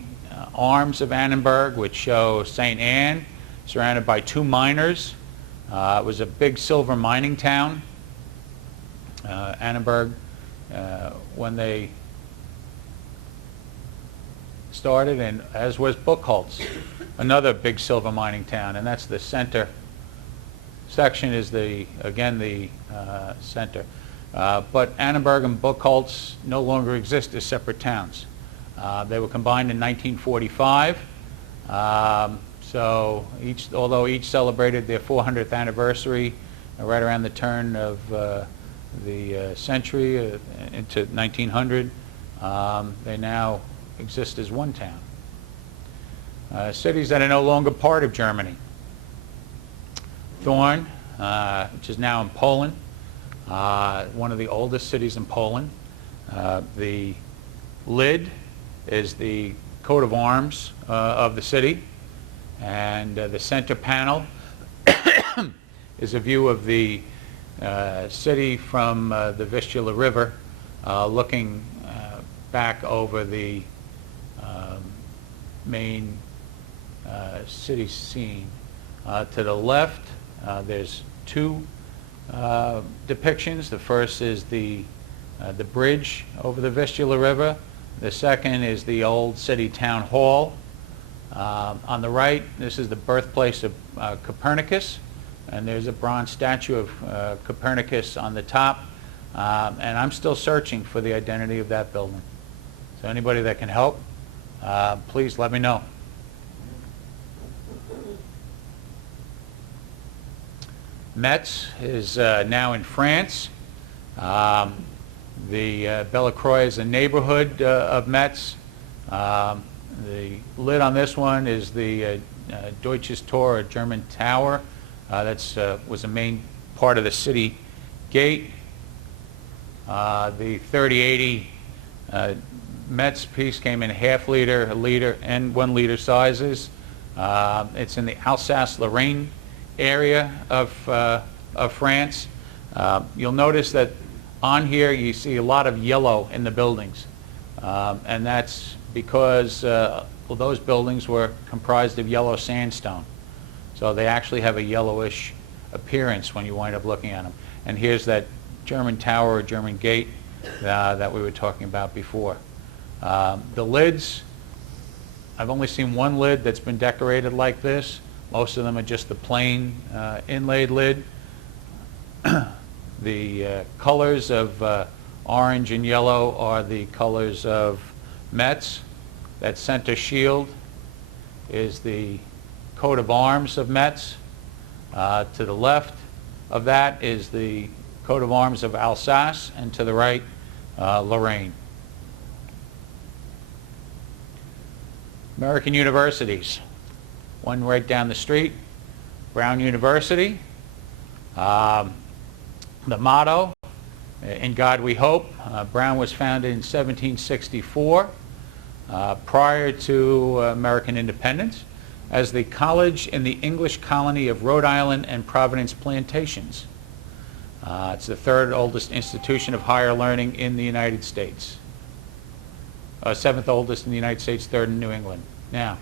arms of Annenberg, which show St. Anne surrounded by two miners. It was a big silver mining town. Annenberg, when they started, and as was Buchholz, another big silver mining town, and that's the center section is the center. But Annenberg and Buchholz no longer exist as separate towns. They were combined in 1945. So although each celebrated their 400th anniversary right around the turn of the century into 1900, they now exist as one town. Cities that are no longer part of Germany. Thorn, which is now in Poland, one of the oldest cities in Poland. The lid is the coat of arms of the city, and the center panel is a view of the city from the Vistula River, looking back over the main city scene. To the left, there's two depictions. The first is the bridge over the Vistula River. The second is the old city town hall. On the right, this is the birthplace of Copernicus, and there's a bronze statue of Copernicus on the top. And I'm still searching for the identity of that building. So anybody that can help, please let me know. Metz is now in France. The Bellacroix is a neighborhood of Metz. The lid on this one is the Deutsches Tor, or German tower. Was a main part of the city gate. The 3080 Metz piece came in half-liter, a liter, and 1 liter sizes. It's in the Alsace-Lorraine area of France. You'll notice that on here you see a lot of yellow in the buildings, and that's because those buildings were comprised of yellow sandstone, so they actually have a yellowish appearance when you wind up looking at them. And here's that German tower or German gate that we were talking about before. The lids, I've only seen one lid that's been decorated like this. Most of them are just the plain inlaid lid. The colors of orange and yellow are the colors of Metz. That center shield is the coat of arms of Metz. To the left of that is the coat of arms of Alsace, and to the right, Lorraine. American universities. One right down the street, Brown University. The motto, "In God We Hope." Brown was founded in 1764, prior to American independence, as the college in the English colony of Rhode Island and Providence Plantations. It's the third oldest institution of higher learning in the United States. Seventh oldest in the United States, third in New England. Now,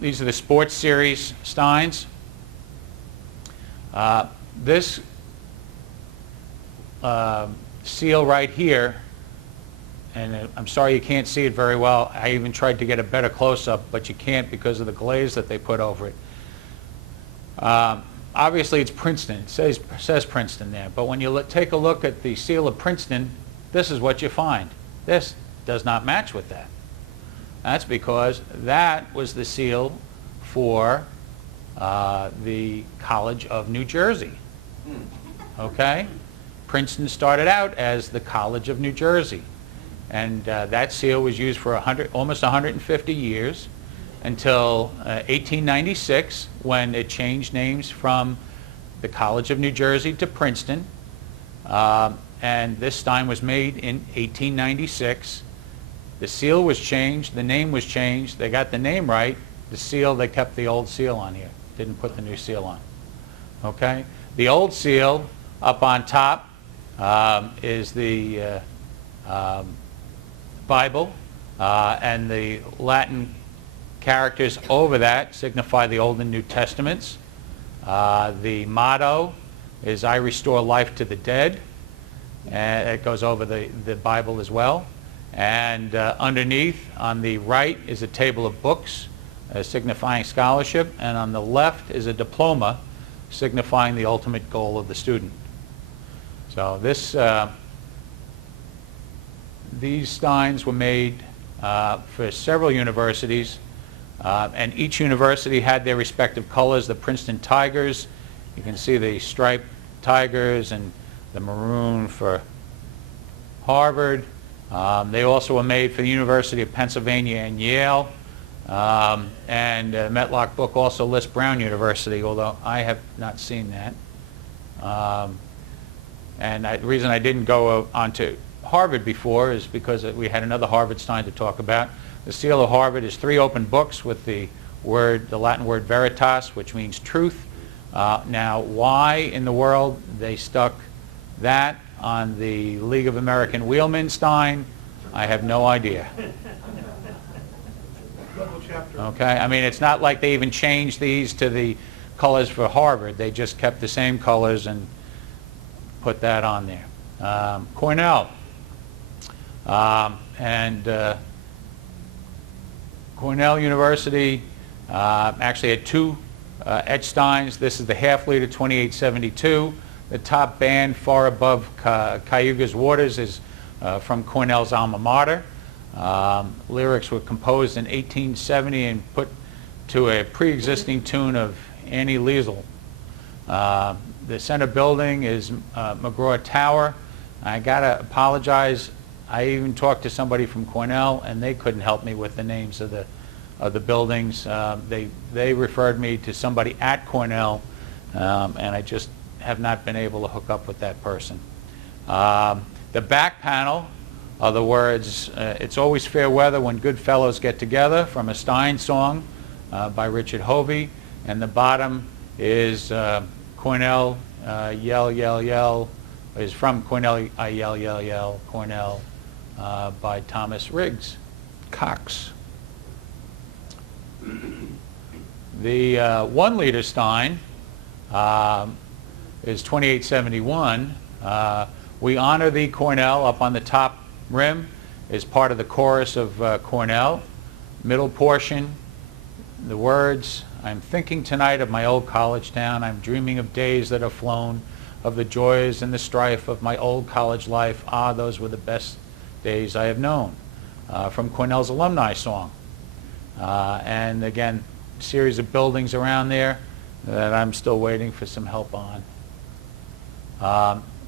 these are the sports series Steins. This seal right here, and I'm sorry you can't see it very well. I even tried to get a better close-up, but you can't because of the glaze that they put over it. Obviously it's Princeton. It says Princeton there, but when you take a look at the seal of Princeton, this is what you find. This does not match with that. That's because that was the seal for the College of New Jersey. Okay? Princeton started out as the College of New Jersey. and that seal was used for almost 150 years until 1896, when it changed names from the College of New Jersey to Princeton. And this Stein was made in 1896. The seal was changed, the name was changed, they got the name right. The seal, they kept the old seal on here, didn't put the new seal on. Okay? The old seal up on top is the Bible, and the Latin characters over that signify the Old and New Testaments. The motto is "I restore life to the dead," and it goes over the Bible as well. And underneath, on the right, is a table of books signifying scholarship, and on the left is a diploma signifying the ultimate goal of the student. So these steins were made for several universities, and each university had their respective colors. The Princeton Tigers, you can see the striped tigers, and the maroon for Harvard. They also were made for the University of Pennsylvania and Yale. And Mettlach book also lists Brown University, although I have not seen that. And the reason I didn't go on to Harvard before is because we had another Harvard Stein to talk about. The seal of Harvard is 3 open books with the Latin word veritas, which means truth. Now, why in the world they stuck that on the League of American Wheelmen Stein, I have no idea. Okay, I mean, it's not like they even changed these to the colors for Harvard. They just kept the same colors and put that on there. Cornell. Cornell University actually had 2 etched steins. This is the half-liter 2872. The top band far above Cayuga's Waters is from Cornell's alma mater. Lyrics were composed in 1870 and put to a pre-existing tune of Annie Liesel. The center building is McGraw Tower. I gotta apologize. I even talked to somebody from Cornell, and they couldn't help me with the names of the buildings. They referred me to somebody at Cornell, and I just have not been able to hook up with that person. The back panel are the words, "It's always fair weather when good fellows get together," from a Stein song by Richard Hovey. And the bottom is Cornell, Yell, Yell, Yell, is from Cornell, I Yell, Yell, Yell, Cornell, by Thomas Riggs Cox. The 1-liter Stein is 2871. We honor thee, Cornell, up on the top rim is part of the chorus of Cornell. Middle portion, the words, "I'm thinking tonight of my old college town. I'm dreaming of days that have flown, of the joys and the strife of my old college life. Ah, those were the best days I have known," from Cornell's alumni song. And again, a series of buildings around there that I'm still waiting for some help on.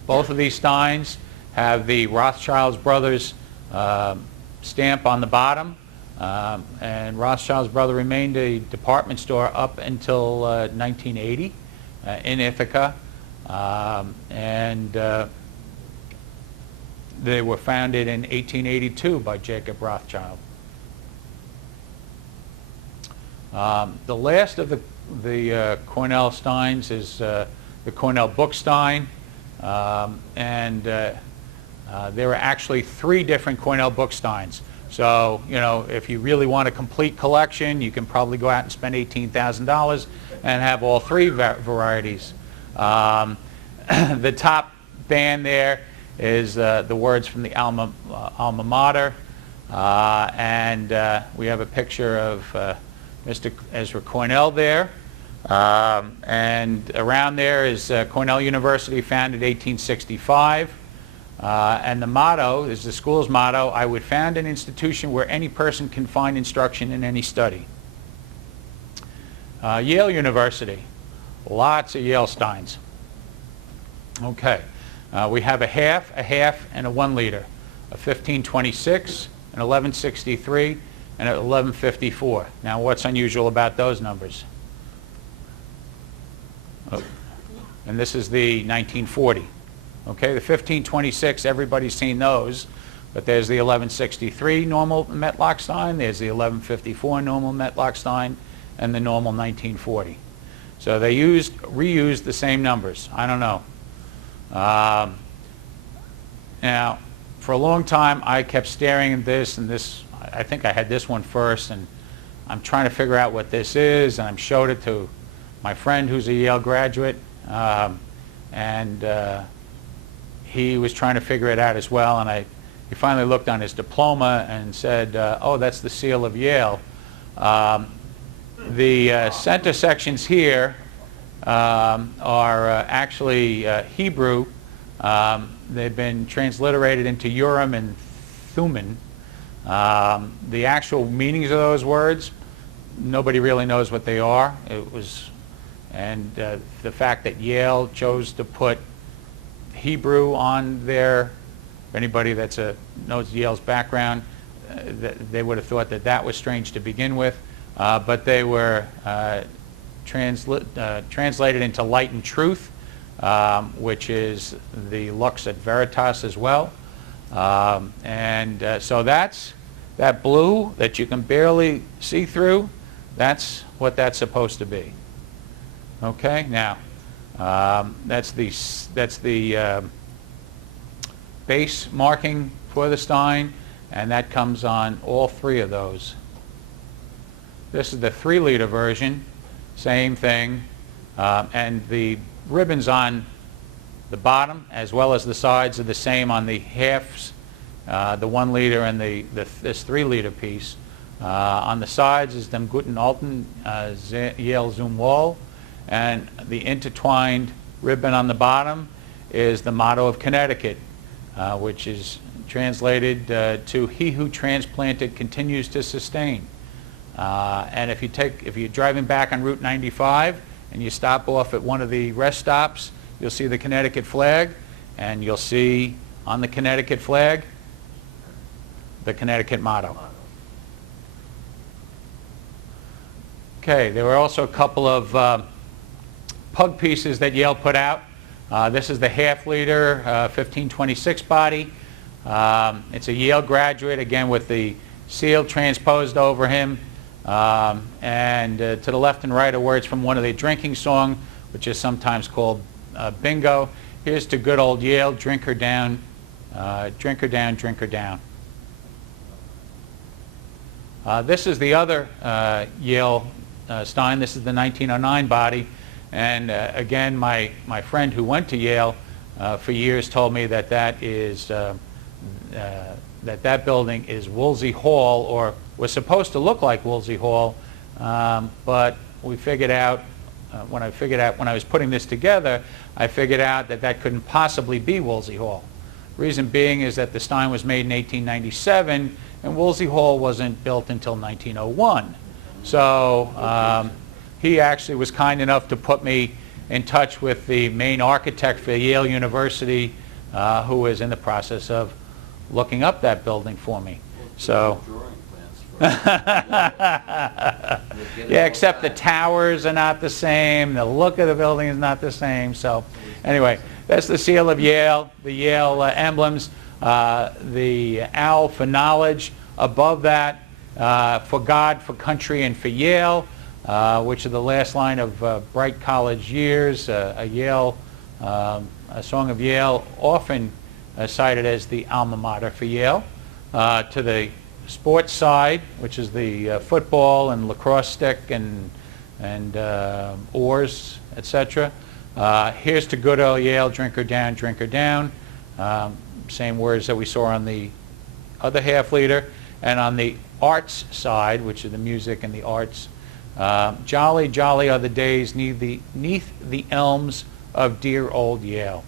Both of these steins have the Rothschild's brothers stamp on the bottom, and Rothschild's brother remained a department store up until 1980 in Ithaca, and they were founded in 1882 by Jacob Rothschild. The last of the Cornell steins is the Cornell Book Stein, and there are actually 3 different Cornell Book Steins. So, you know, if you really want a complete collection, you can probably go out and spend $18,000 and have all 3 varieties. The top band there is the words from the alma mater, and we have a picture of Mr. Ezra Cornell there. And around there is Cornell University, founded 1865. And the motto is the school's motto: "I would found an institution where any person can find instruction in any study." Yale University, lots of Yale steins. Okay, we have a half, and a 1-liter. a 1526, an 1163, and an 1154. Now, what's unusual about those numbers? Oh. And this is the 1940. Okay, the 1526, everybody's seen those, but there's the 1163 normal Mettlach Stein, there's the 1154 normal Mettlach Stein, and the normal 1940. So they reused the same numbers. I don't know. Now, for a long time, I kept staring at this, and this, I think I had this one first, and I'm trying to figure out what this is, and I showed it to my friend who's a Yale graduate, and he was trying to figure it out as well, and he finally looked on his diploma and said, oh, that's the seal of Yale. The center sections here are actually Hebrew. They've been transliterated into Urim and Thummim. The actual meanings of those words, nobody really knows what they are. And the fact that Yale chose to put Hebrew on there, anybody that knows Yale's background, they would have thought that that was strange to begin with. But they were translated into Light and Truth, which is the Lux et Veritas as well. So that's that blue that you can barely see through. That's what that's supposed to be. Okay, now that's the base marking for the Stein, and that comes on all three of those. This is the 3-liter version, same thing, and the ribbons on the bottom as well as the sides are the same on the halves, the 1 liter and this 3-liter piece. On the sides is Dem Guten Alten Yale Zum Wohl, and the intertwined ribbon on the bottom is the motto of Connecticut, which is translated to "He who transplanted continues to sustain." And if you're driving back on Route 95 and you stop off at one of the rest stops, you'll see the Connecticut flag, and you'll see on the Connecticut flag the Connecticut motto. Okay, there were also a couple of pug pieces that Yale put out. This is the half-liter 1526 body. It's a Yale graduate, again with the seal transposed over him. And to the left and right are words from one of their drinking song, which is sometimes called bingo. Here's to good old Yale, drink her down, drink her down, drink her down. This is the other Yale Stein. This is the 1909 body. And again, my friend who went to Yale for years told me that that building is Woolsey Hall, or was supposed to look like Woolsey Hall, but we figured out, when I was putting this together, I figured out that that couldn't possibly be Woolsey Hall. Reason being is that the Stein was made in 1897, and Woolsey Hall wasn't built until 1901. So he actually was kind enough to put me in touch with the main architect for Yale University, who was in the process of looking up that building for me. So, yeah, except the towers are not the same, the look of the building is not the same. So, anyway, that's the seal of Yale, the Yale emblems, the owl for knowledge. Above that, for God, for country, and for Yale, which are the last line of Bright College Years, a song of Yale, often cited as the alma mater for Yale. To the sports side, which is the football and lacrosse stick and oars, etc. Here's to good old Yale, drink her down, drink her down. Same words that we saw on the other half-liter. And on the arts side, which is the music and the arts, jolly, jolly are the days neath the elms of dear old Yale,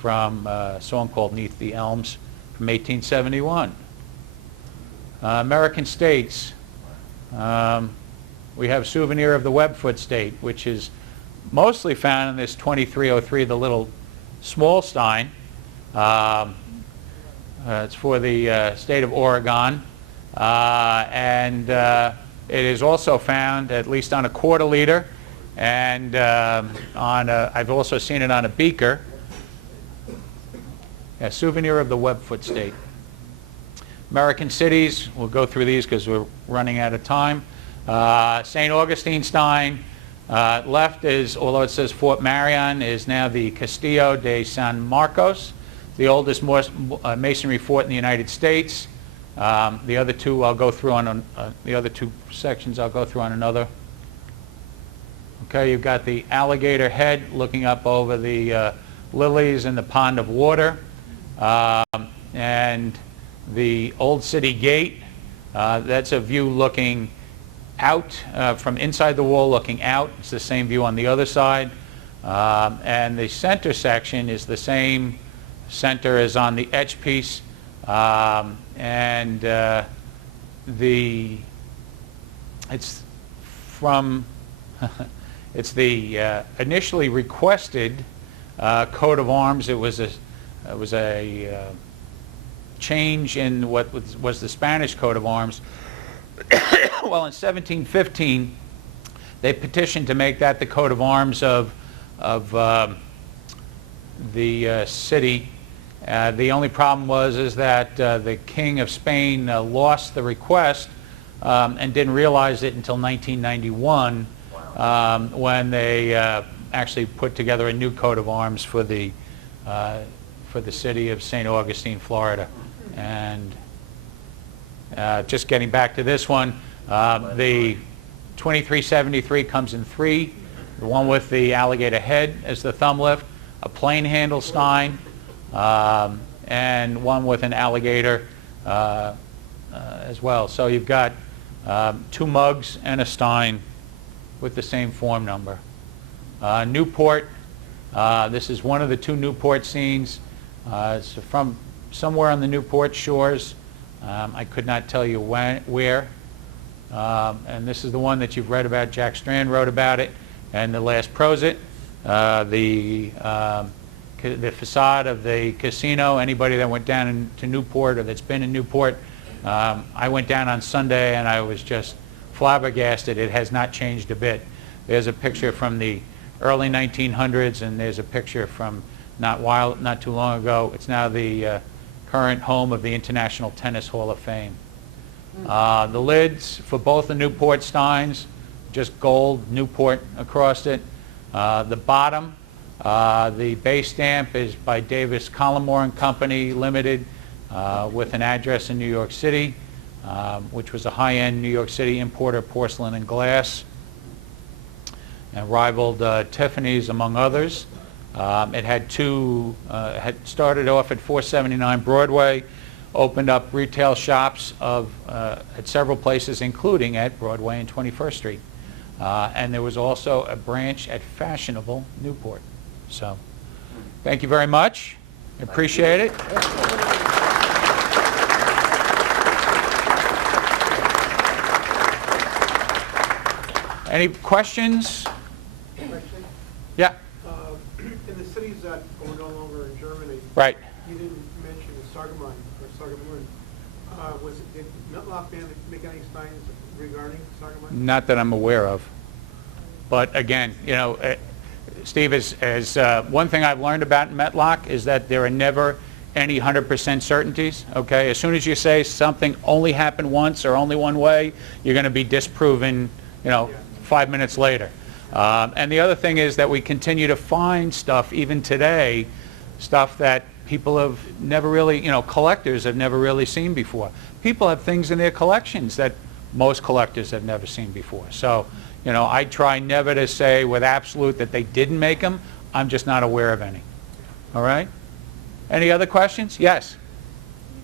from a song called "Neath the Elms" from 1871. American states, we have Souvenir of the Webfoot State, which is mostly found in this 2303, the little small Stein. It's for the state of Oregon. And it is also found, at least on a quarter liter, and I've also seen it on a beaker. A souvenir of the Webfoot State. American cities, we'll go through these because we're running out of time. St. Augustine Stein. Left is, although it says Fort Marion, is now the Castillo de San Marcos, the oldest masonry fort in the United States. The other two I'll go through on the other two sections I'll go through on another. Okay, you've got the alligator head looking up over the lilies in the pond of water, and the Old City Gate. That's a view looking out from inside the wall, looking out. It's the same view on the other side, and the center section is the same center as on the etch piece. And it's from it's the initially requested coat of arms. It was a change in what was the Spanish coat of arms. Well, in 1715, they petitioned to make that the coat of arms of the city. The only problem was that the King of Spain lost the request and didn't realize it until 1991. Wow. When they actually put together a new coat of arms for the city of St. Augustine, Florida. And just getting back to this one, the 2373 comes in three. The one with the alligator head as the thumb lift, a plain handle Stein, and one with an alligator as well. So you've got two mugs and a Stein with the same form number. Newport, this is one of the two Newport scenes. It's from somewhere on the Newport shores. I could not tell you where. And this is the one that you've read about. Jack Strand wrote about it. And the last Prosit, the facade of the casino. Anybody that went down to Newport or that's been in Newport, I went down on Sunday and I was just flabbergasted. It has not changed a bit. There's a picture from the early 1900s, and there's a picture from not too long ago. It's now the current home of the International Tennis Hall of Fame. The lids for both the Newport Steins, just gold Newport across it. The bottom, the base stamp is by Davis Collmore and Company Limited, with an address in New York City, which was a high-end New York City importer of porcelain and glass, and rivaled Tiffany's among others. It had had started off at 479 Broadway, opened up retail shops at several places, including at Broadway and 21st Street. And there was also a branch at fashionable Newport. So, thank you very much. I appreciate it. Any questions? Question? Yeah. In the cities that are no longer in Germany, Right. you didn't mention Steigerwald or Steigerwald. Did Mettlach make any signs regarding Steigerwald? Not that I'm aware of. But again, you know, Steve, as one thing I've learned about Mettlach is that there are never any 100% certainties. Okay, as soon as you say something only happened once or only one way, you're going to be disproven, you know, 5 minutes later. And the other thing is that we continue to find stuff even today, stuff that people have never really, you know, collectors have never really seen before. People have things in their collections that most collectors have never seen before. So, you know, I try never to say with absolute that they didn't make them. I'm just not aware of any. All right? Any other questions? Yes?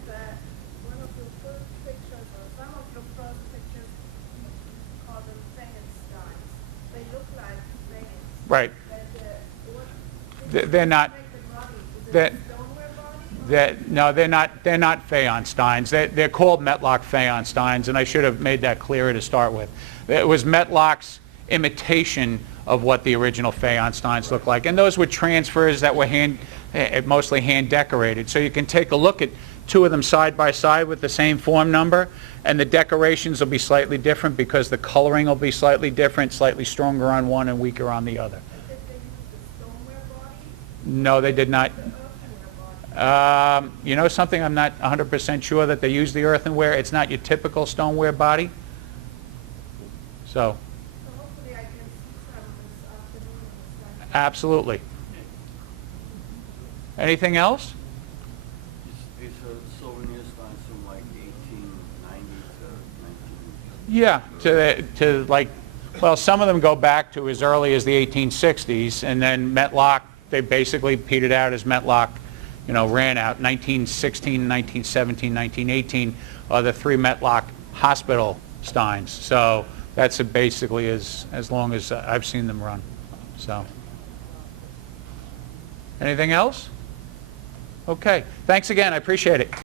One of your first pictures, or some of your first pictures, you call them Steins. They look like veins. Right. But They're not. make the body? Is They're, it a stoneware body? no, they're not Faience Steins. They're called Mettlach Faience Steins, and I should have made that clearer to start with. It was Mettlach's imitation of what the original Faience Steins look like. And those were transfers that were mostly hand decorated. So you can take a look at two of them side by side with the same form number, and the decorations will be slightly different because the coloring will be slightly different, slightly stronger on one and weaker on the other. Did they use the stoneware body? No, they did not. The earthenware body? You know something? I'm not 100% sure that they use the earthenware. It's not your typical stoneware body. So, So hopefully I can see some this afternoon in the sun. absolutely. Anything else? These are Souvenir Steins from like 1890 to 19... Yeah, to like, well, some of them go back to as early as the 1860s, and then Mettlach, they basically petered out as Mettlach, ran out. 1916, 1917, 1918 are the three Mettlach hospital Steins. So that's basically as long as I've seen them run. So, anything else? Okay, thanks again. I appreciate it.